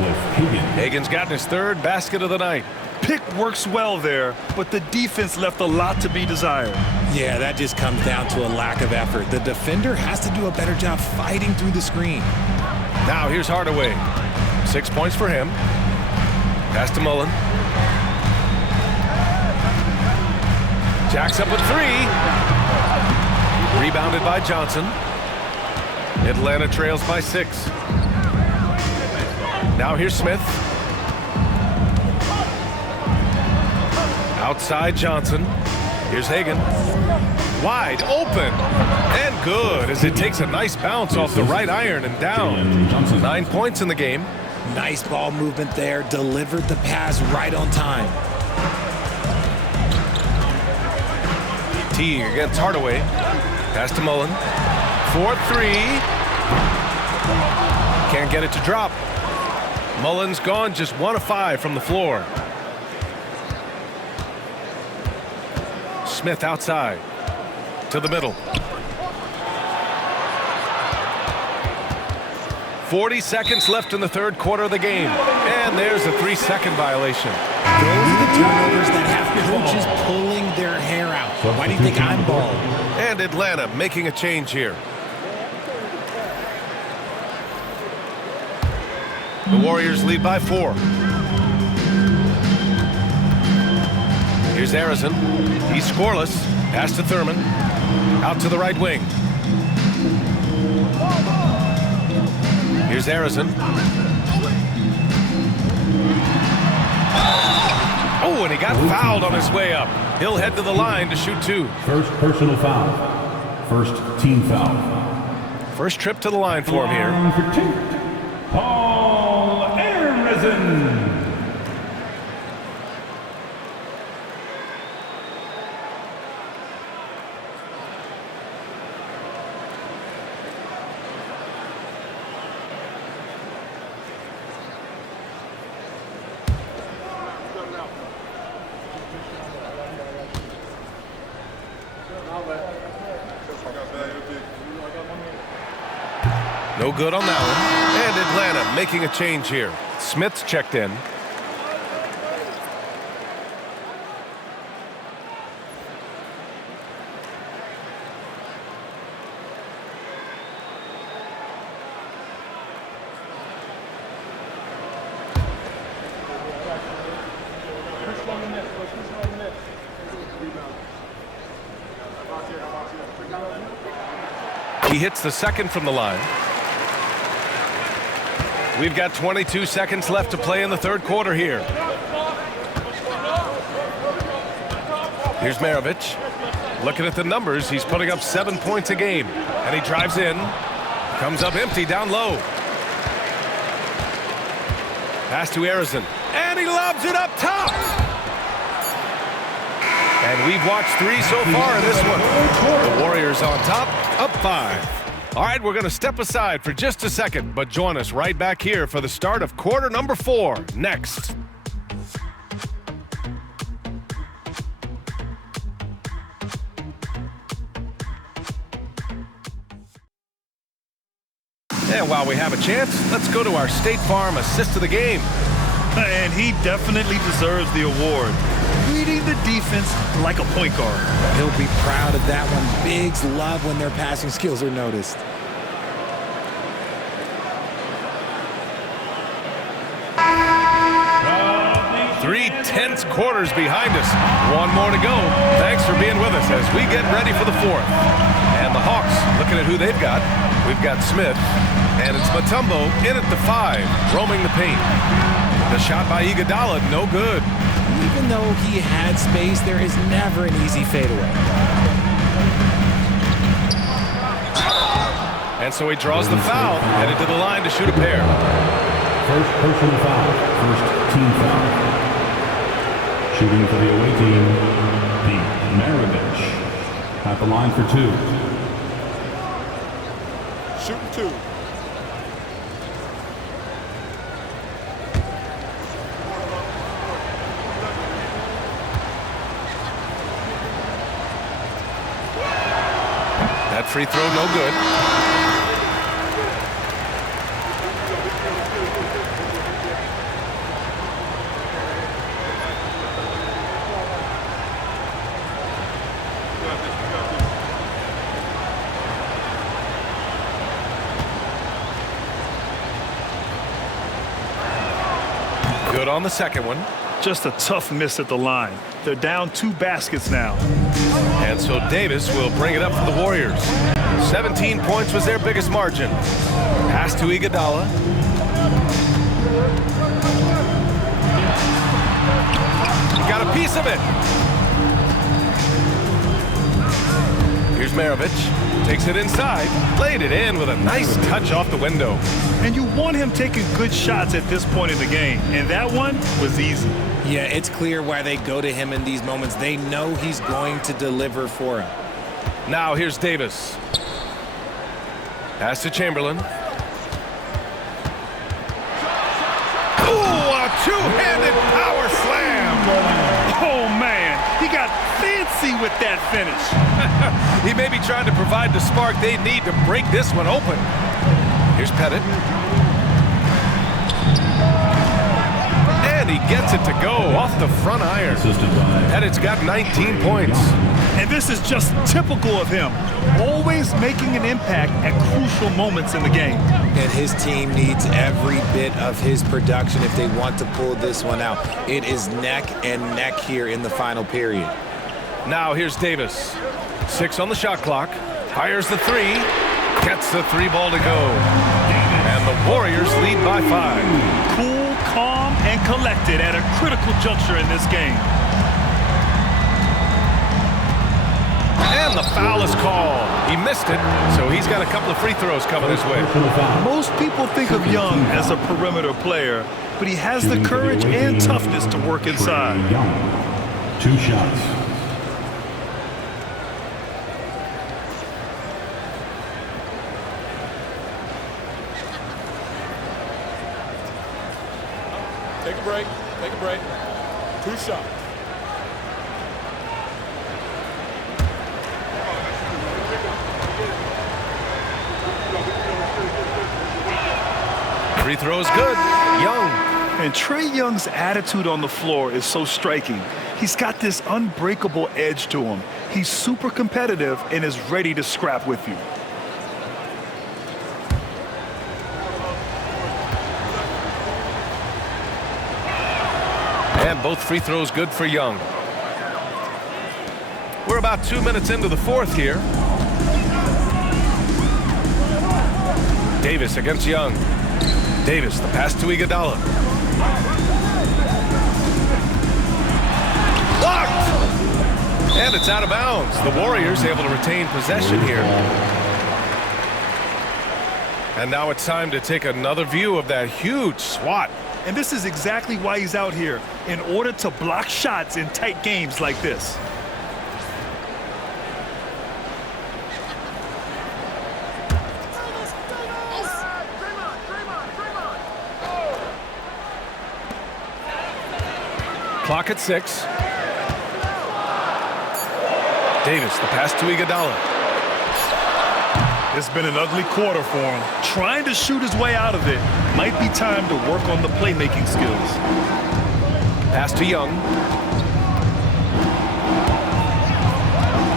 Hagan's gotten his 3rd basket of the night. Pick works well there, but the defense left a lot to be desired. Yeah, that just comes down to a lack of effort. The defender has to do a better job fighting through the screen. Now here's Hardaway. 6 points for him. Pass to Mullen. Jacks up with 3. Rebounded by Johnson. Atlanta trails by 6. Now here's Smith. Outside Johnson. Here's Hagan. Wide open. And good as it takes a nice bounce off the right iron and down. 9 points in the game. Nice ball movement there. Delivered the pass right on time. T against Hardaway. Pass to Mullen. 4-3. Can't get it to drop. Mullen's gone just 1 of 5 from the floor. Smith outside. To the middle. 40 seconds left in the third quarter of the game. And there's a 3-second violation. Those are the turnovers that have coaches pulling their hair out. Why do you think I'm bald? And Atlanta making a change here. The Warriors lead by 4. Here's Arizon. He's scoreless. Pass to Thurman. Out to the right wing. Here's Arizon. Oh, and he got fouled on his way up. He'll head to the line to shoot 2. First personal foul. First team foul. First trip to the line for him here. For 2. Paul Arizon. No good on that one. And Atlanta making a change here. Smith's checked in. He hits the second from the line. We've got 22 seconds left to play in the third quarter here. Here's Maravich. Looking at the numbers, he's putting up 7 points a game. And he drives in. Comes up empty down low. Pass to Arizon. And he lobs it up top. And we've watched 3 so far in this one. The Warriors on top, up 5. All right, we're going to step aside for just a second, but join us right back here for the start of quarter number 4 next. And while we have a chance, let's go to our State Farm assist of the game. And he definitely deserves the award. Reading the defense like a point guard. He'll be proud of that one. Bigs love when their passing skills are noticed. Three tense quarters behind us. One more to go. Thanks for being with us as we get ready for the fourth. And the Hawks, looking at who they've got. We've got Smith, and it's Mutombo in at the 5, roaming the paint. The shot by Iguodala, no good. Even though he had space, there is never an easy fadeaway. And so he draws the foul, headed to the line to shoot a pair. First personal foul. First team foul. Shooting for the away team, the Maravich. At the line for 2. Shooting 2. That free throw, no good. Good on the second one. Just a tough miss at the line. They're down 2 baskets now. And so Davis will bring it up for the Warriors. 17 points was their biggest margin. Pass to Iguodala. He got a piece of it. Here's Maravich. Takes it inside. Played it in with a nice touch off the window. And you want him taking good shots at this point in the game. And that one was easy. Yeah, it's clear why they go to him in these moments. They know he's going to deliver for him. Now here's Davis. Pass to Chamberlain. Ooh, a two-handed power slam. Oh, man. He got fancy with that finish. He may be trying to provide the spark they need to break this one open. Here's Pettit. And he gets it to go off the front iron. Pettit's got 19 points. And this is just typical of him. Always making an impact at crucial moments in the game. And his team needs every bit of his production if they want to pull this one out. It is neck and neck here in the final period. Now here's Davis. 6 on the shot clock. Fires the 3. Gets the 3 ball to go. And the Warriors lead by 5. Cool, calm, and collected at a critical juncture in this game. And the foul is called. He missed it, so he's got a couple of free throws coming his way. Most people think of Young as a perimeter player, but he has the courage and toughness to work inside. 2 shots. Take a break. Take a break. 2 shots. Free throw is good. Young. And Trae Young's attitude on the floor is so striking. He's got this unbreakable edge to him. He's super competitive and is ready to scrap with you. And both free throws good for Young. We're about 2 minutes into the fourth here. Davis against Young. Davis, the pass to Iguodala. Blocked! And it's out of bounds. The Warriors able to retain possession here. And now it's time to take another view of that huge swat. And this is exactly why he's out here, in order to block shots in tight games like this. Clock at 6. Davis, the pass to Iguodala. It's been an ugly quarter for him. Trying to shoot his way out of it. Might be time to work on the playmaking skills. Pass to Young.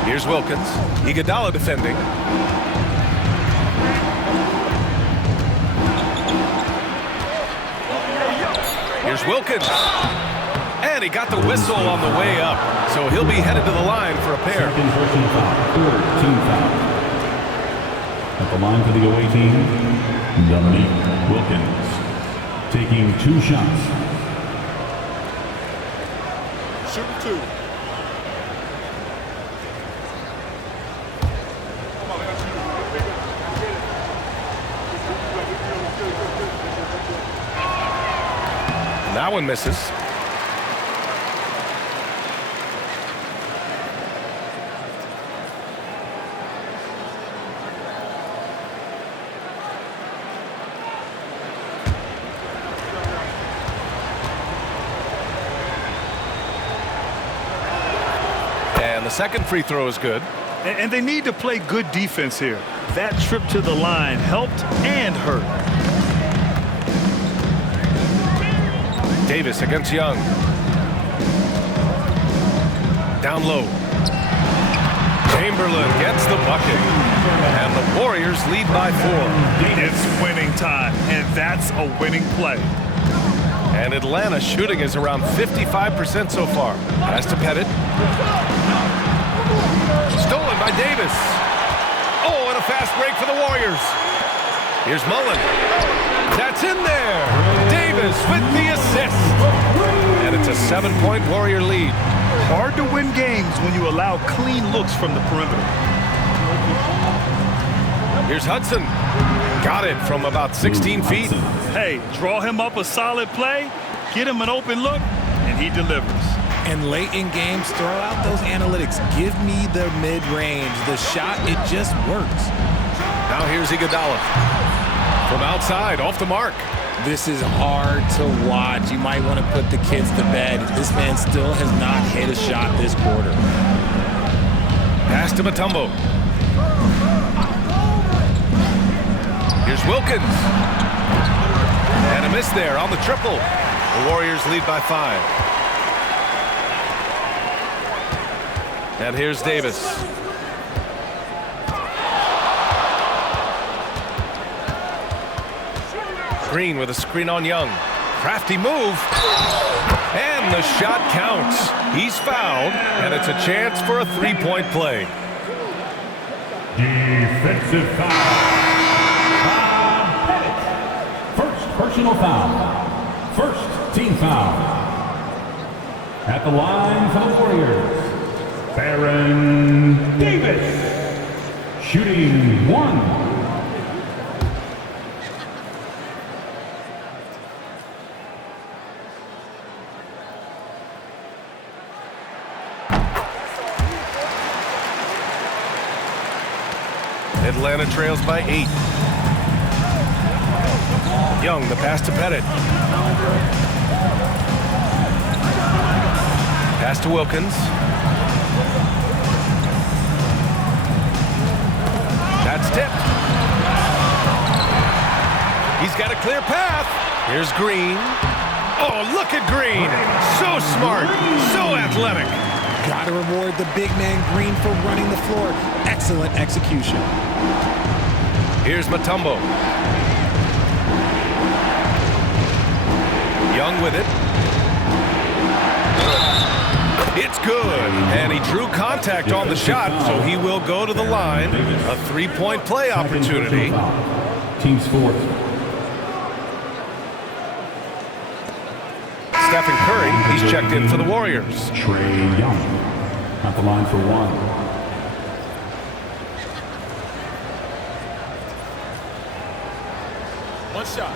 Here's Wilkins. Iguodala defending. Here's Wilkins. And he got the whistle on the way up. So he'll be headed to the line for a pair. Second personal foul, team foul. At the line for the away team, Dominique Wilkins, taking 2 shots. Shooting 2. That one misses. And the second free throw is good. And they need to play good defense here. That trip to the line helped and hurt. Davis against Young. Down low. Chamberlain gets the bucket. And the Warriors lead by 4. It's winning time, and that's a winning play. And Atlanta shooting is around 55% so far. Pass to Pettit. Stolen by Davis. Oh, and a fast break for the Warriors. Here's Mullen. That's in there. Davis with the assist. And it's a 7-point Warrior lead. Hard to win games when you allow clean looks from the perimeter. Here's Hudson. Got it from about 16 feet. Hey, draw him up a solid play, get him an open look, and he delivers. And late in games, throw out those analytics. Give me the mid-range. The shot, it just works. Now here's Iguodala. From outside, off the mark. This is hard to watch. You might want to put the kids to bed. This man still has not hit a shot this quarter. Pass to Mutombo. Here's Wilkins. And a miss there on the triple. The Warriors lead by 5. And here's Davis. Green with a screen on Young. Crafty move. And the shot counts. He's fouled, and it's a chance for a 3-point play. Defensive foul. First personal foul. First team foul. At the line for the Warriors, Baron Davis. Shooting 1. Atlanta trails by 8. Young, the pass to Pettit. Pass to Wilkins. That's tipped. He's got a clear path. Here's Green. Oh, look at Green. So smart, so athletic. Got to reward the big man Green for running the floor. Excellent execution. Here's Mutombo. Young with it. It's good. And he drew contact on the shot, so he will go to the line. A 3-point play opportunity. Team fourth. Stephen Curry, he's checked in for the Warriors. Trey Young at the line for 1. One shot.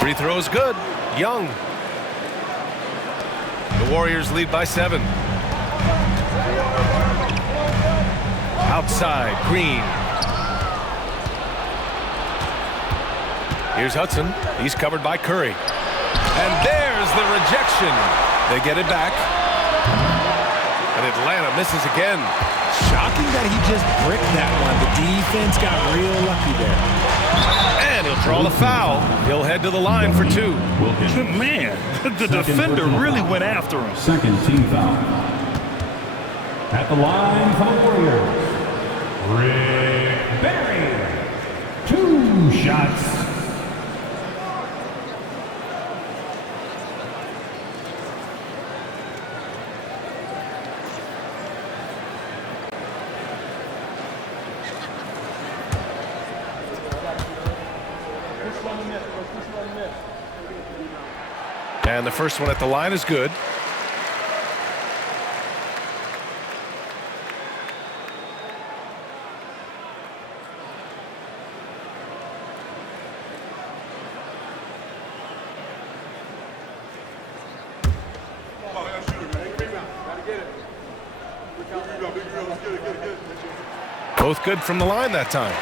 Free throw is good. Young. The Warriors lead by 7. Outside, Green. Here's Hudson. He's covered by Curry. And there's the rejection. They get it back. And Atlanta misses again. Shocking that he just bricked that one. The defense got real lucky there. And he'll draw the foul. He'll head to the line for 2. Man, the defender really went after him. Second team foul. At the line for the Warriors, Rick Barry. 2 shots. And the first one at the line is good. Both good from the line that time.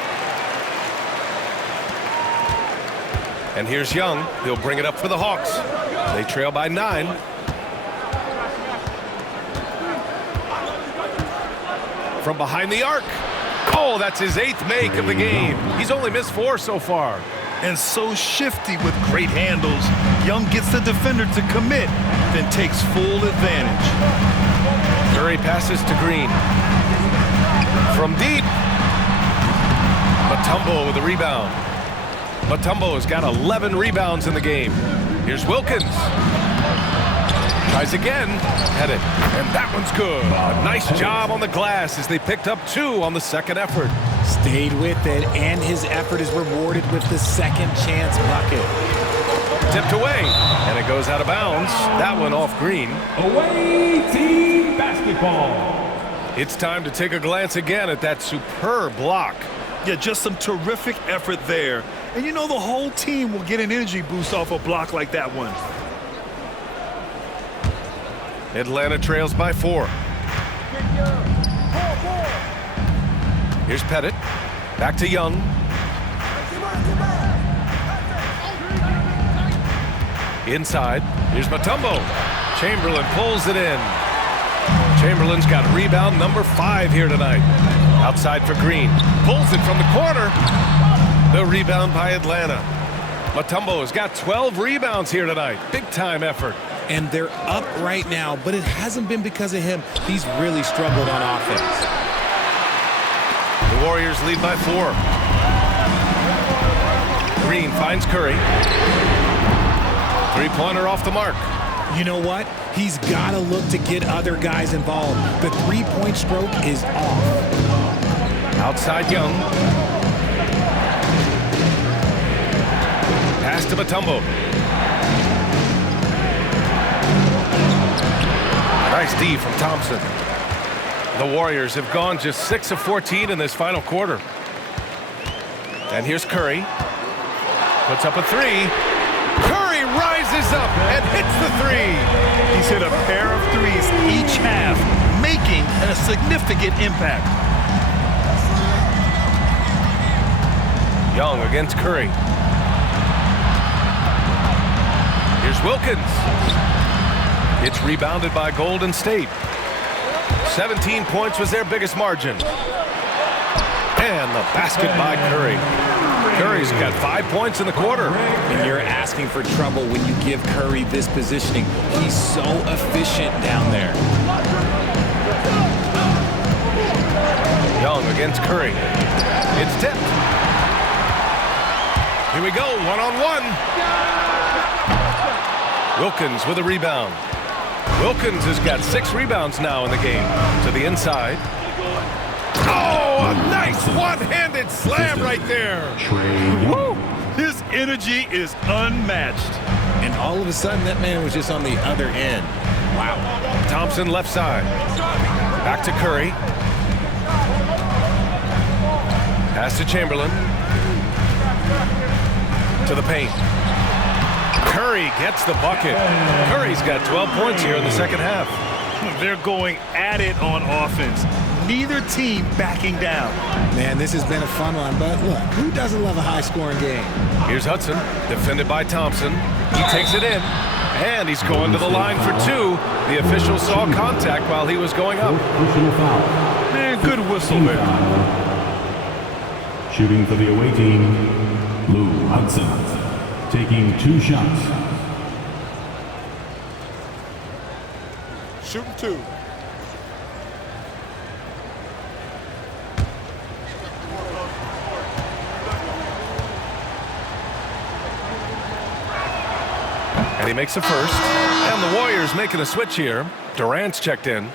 And here's Young. He'll bring it up for the Hawks. They trail by 9. From behind the arc. Oh, that's his 8th make of the game. He's only missed 4 so far. And so shifty with great handles. Young gets the defender to commit, then takes full advantage. Curry passes to Green. From deep. Mutombo with the rebound. Mutombo has got 11 rebounds in the game. Here's Wilkins. Tries again. Headed. And that one's good. A nice job on the glass as they picked up 2 on the second effort. Stayed with it, and his effort is rewarded with the second chance bucket. Tipped away. And it goes out of bounds. That one off Green. Away team basketball. It's time to take a glance again at that superb block. Yeah, just some terrific effort there. And you know the whole team will get an energy boost off a block like that one. Atlanta trails by 4. Here's Pettit. Back to Young. Inside. Here's Mutombo. Chamberlain pulls it in. Chamberlain's got rebound number 5 here tonight. Outside for Green. Pulls it from the corner. The rebound by Atlanta. Mutombo has got 12 rebounds here tonight. Big time effort. And they're up right now, but it hasn't been because of him. He's really struggled on offense. The Warriors lead by 4. Green finds Curry. 3-pointer off the mark. You know what? He's got to look to get other guys involved. The 3-point stroke is off. Outside Young. Pass to Mutombo. Nice D from Thompson. The Warriors have gone just 6 of 14 in this final quarter. And here's Curry. Puts up a 3. Curry rises up and hits the 3. He's hit a pair of 3s each half, making a significant impact. Young against Curry. Here's Wilkins. It's rebounded by Golden State. 17 points was their biggest margin. And the basket by Curry. Curry's got 5 points in the quarter. And you're asking for trouble when you give Curry this positioning. He's so efficient down there. Young against Curry. It's tipped. Here we go, one-on-one. Wilkins with a rebound. Wilkins has got 6 rebounds now in the game. To the inside. Oh, a nice one-handed slam right there. Woo! His energy is unmatched. And all of a sudden, that man was just on the other end. Wow. Thompson left side. Back to Curry. Pass to Chamberlain. To the paint. Curry gets the bucket. Curry's got 12 points here in the second half. They're going at it on offense. neither team backing down. Man, this has been a fun one, but look, who doesn't love a high-scoring game? Here's Hudson, defended by Thompson. He takes it in, and he's going to the line for two. The official saw contact while he was going up. Man, good whistle there. Shooting for the away team, Lou Hudson, taking 2 shots. Shooting 2. And he makes a first. And the Warriors making a switch here. Durant's checked in.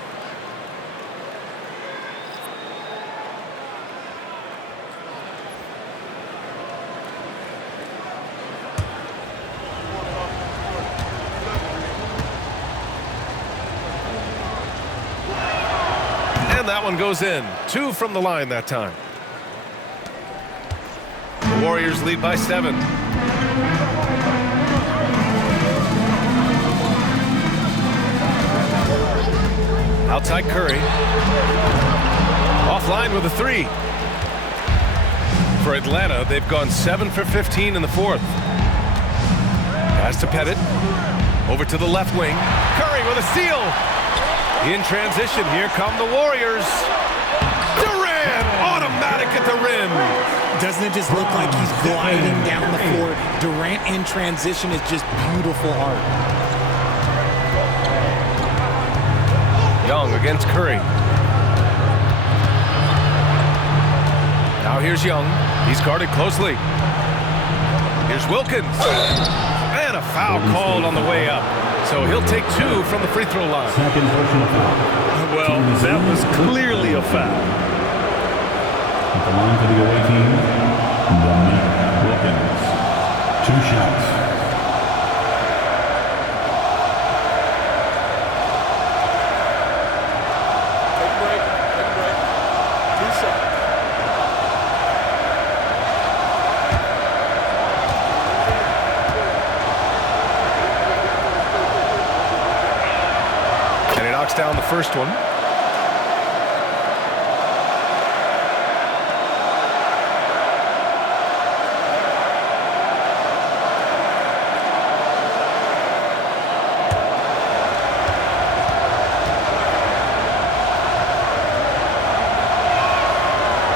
And that one goes in. 2 from the line that time. The Warriors lead by 7. Outside Curry. Offline with a 3. For Atlanta, they've gone 7 for 15 in the 4th. Pass to Pettit. Over to the left wing. Curry with a steal. In transition, here come the Warriors. Durant, automatic at the rim. Doesn't it just look like he's gliding down the floor? Durant in transition is just beautiful art. Young against Curry. Now here's Young. He's guarded closely. Here's Wilkins. And a foul called on the way up. So he'll take 2 from the free throw line. Second personal foul. Well, that was clearly a foul. At the line for the away team, Wilkins. 2 shots. Down the first one.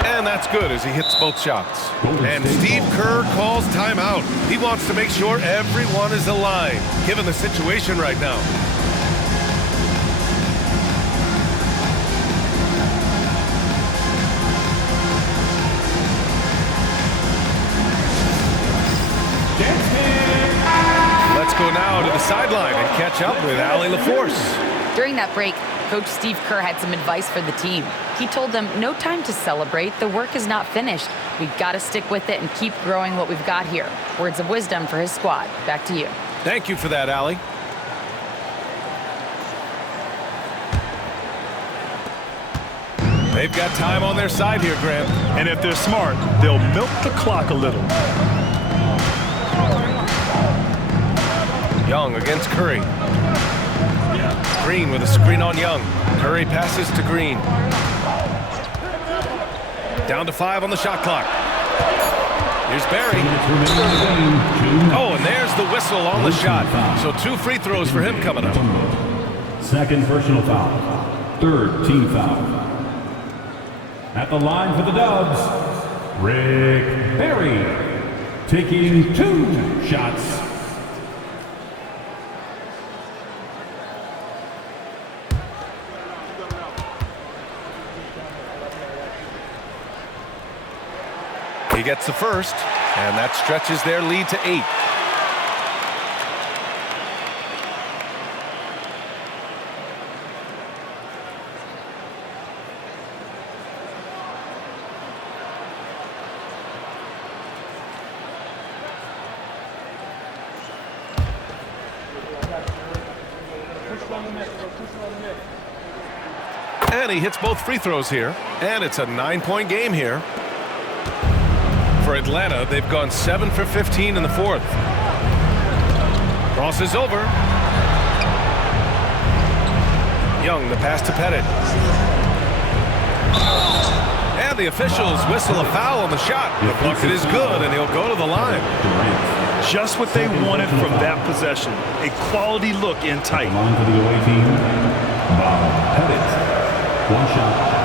And that's good as he hits both shots. And Steve Kerr calls timeout. He wants to make sure everyone is aligned, given the situation right now. Go now to the sideline and catch up with Allie LaForce. During that break, Coach Steve Kerr had some advice for the team. He told them, no time to celebrate. The work is not finished. We've got to stick with it and keep growing what we've got here. Words of wisdom for his squad. Back to you. Thank you for that, Allie. They've got time on their side here, Grant. And if they're smart, they'll milk the clock a little. Young against Curry. Green with a screen on Young. Curry passes to Green. Down to 5 on the shot clock. Here's Barry. Oh, and there's the whistle on the shot. So 2 free throws for him coming up. Second personal foul. 3rd team foul. At the line for the Dubs, Rick Barry, taking 2 shots. He gets the first, and that stretches their lead to 8. And he hits both free throws here, and it's a 9-point game here. For Atlanta, they've gone 7 for 15 in the 4th. Crosses over. Young, the pass to Pettit. And the officials whistle a foul on the shot. The bucket is good, and he'll go to the line. Just what they wanted from that possession. A quality look in tight. On to the away team, Bob Pettit. One shot.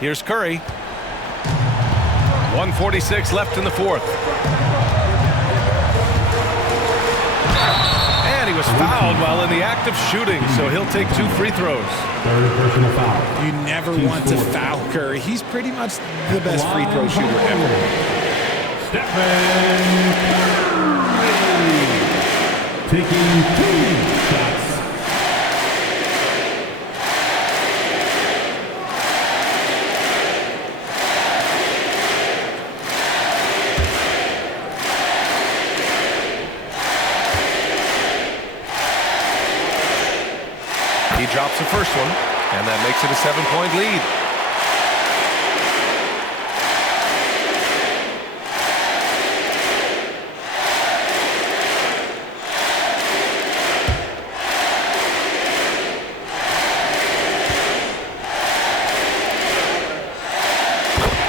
Here's Curry. 1:46 left in the fourth. And he was fouled while in the act of shooting, so he'll take 2 free throws. Third personal foul. You never want to foul Curry. He's pretty much the best free throw shooter ever. Stephen Curry. Taking 2 shots. He drops the first one, and that makes it a 7-point lead.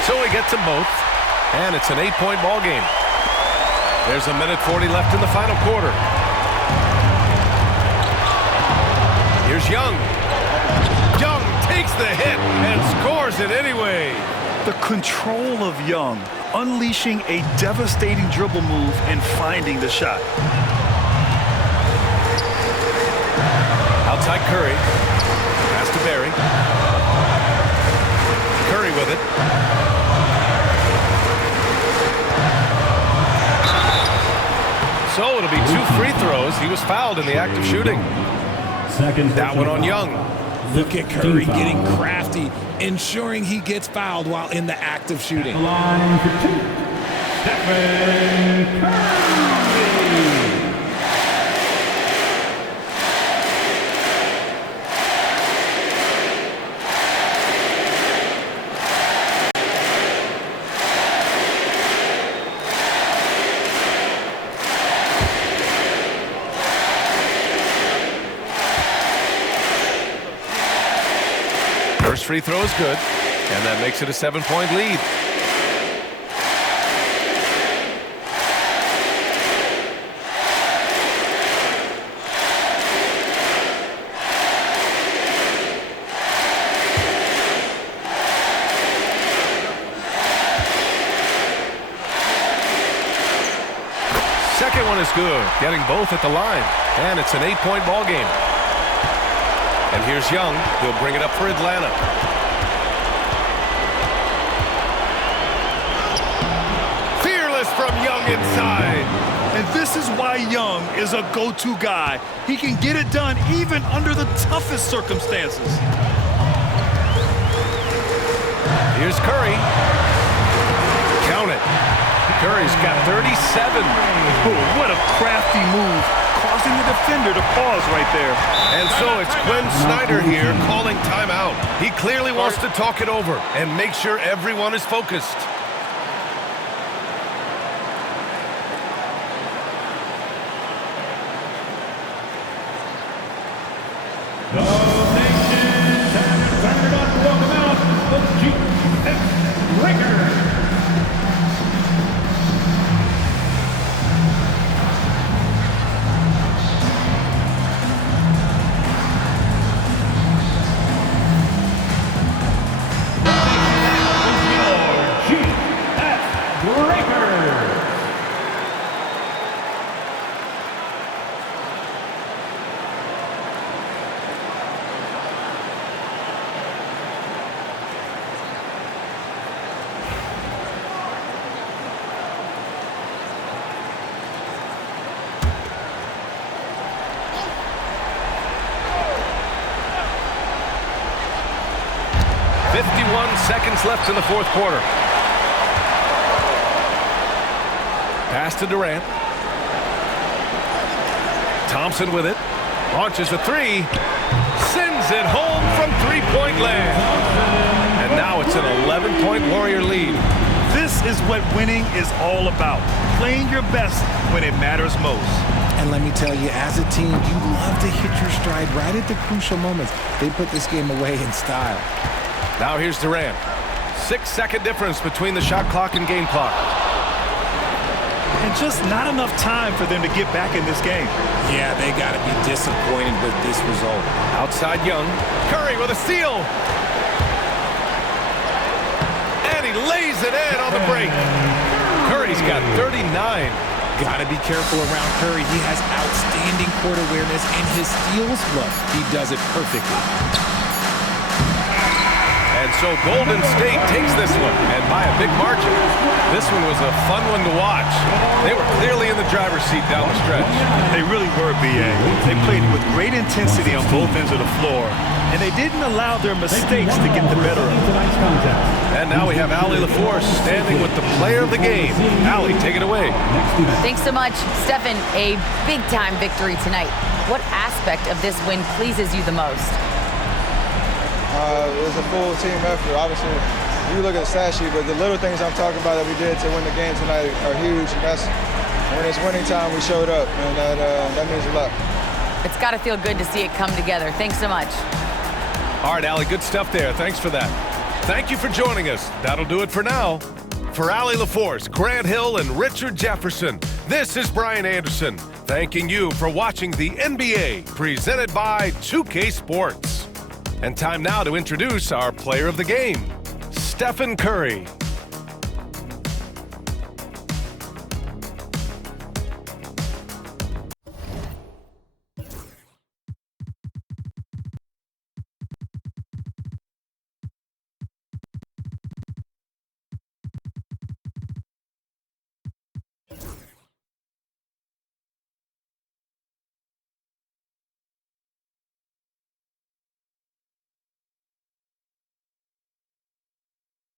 So he gets them both, and it's an 8-point ball game. There's a minute 40 left in the final quarter. Here's Young. Young takes the hit and scores it anyway. The control of Young, unleashing a devastating dribble move and finding the shot. Outside Curry. Pass to Barry. Curry with it. So it'll be 2 free throws. He was fouled in the act of shooting. That one on Young. Look at Curry getting crafty, ensuring he gets fouled while in the act of shooting. Line for 2. Stephen Curry. First free throw is good, and that makes it a 7-point lead. Second one is good, getting both at the line, and it's an 8-point ball game. And here's Young. He'll bring it up for Atlanta. Fearless from Young inside. And this is why Young is a go-to guy. He can get it done even under the toughest circumstances. Here's Curry. Count it. Curry's got 37. Oh, what a crafty move, causing the defender to pause right there. And so it's Quinn Snyder here calling timeout. He clearly wants to talk it over and make sure everyone is focused. 51 seconds left in the fourth quarter. Pass to Durant. Thompson with it. Launches a three. Sends it home from three-point land. And now it's an 11-point Warrior lead. This is what winning is all about. Playing your best when it matters most. And let me tell you, as a team, you love to hit your stride right at the crucial moments. They put this game away in style. Now here's Durant. 6-second difference between the shot clock and game clock. And just not enough time for them to get back in this game. Yeah, they got to be disappointed with this result. Outside Young. Curry with a steal. And he lays it in on the break. Curry's got 39. Got to be careful around Curry. He has outstanding court awareness, and his steals, look, he does it perfectly. And so Golden State takes this one, and by a big margin. This one was a fun one to watch. They were clearly in the driver's seat down the stretch. They really were, B.A. They played with great intensity on both ends of the floor, and they didn't allow their mistakes to get the better of them. And now we have Allie LaForce standing with the player of the game. Allie, take it away. Thanks so much. Stephen, a big-time victory tonight. What aspect of this win pleases you the most? It was a full team effort. Obviously, you look at the stat sheet, but the little things I'm talking about that we did to win the game tonight are huge. And that's when it's winning time, we showed up, and that means a lot. It's got to feel good to see it come together. Thanks so much. All right, Allie, good stuff there. Thanks for that. Thank you for joining us. That'll do it for now. For Allie LaForce, Grant Hill, and Richard Jefferson, this is Brian Anderson, thanking you for watching the NBA, presented by 2K Sports. And time now to introduce our player of the game, Stephen Curry.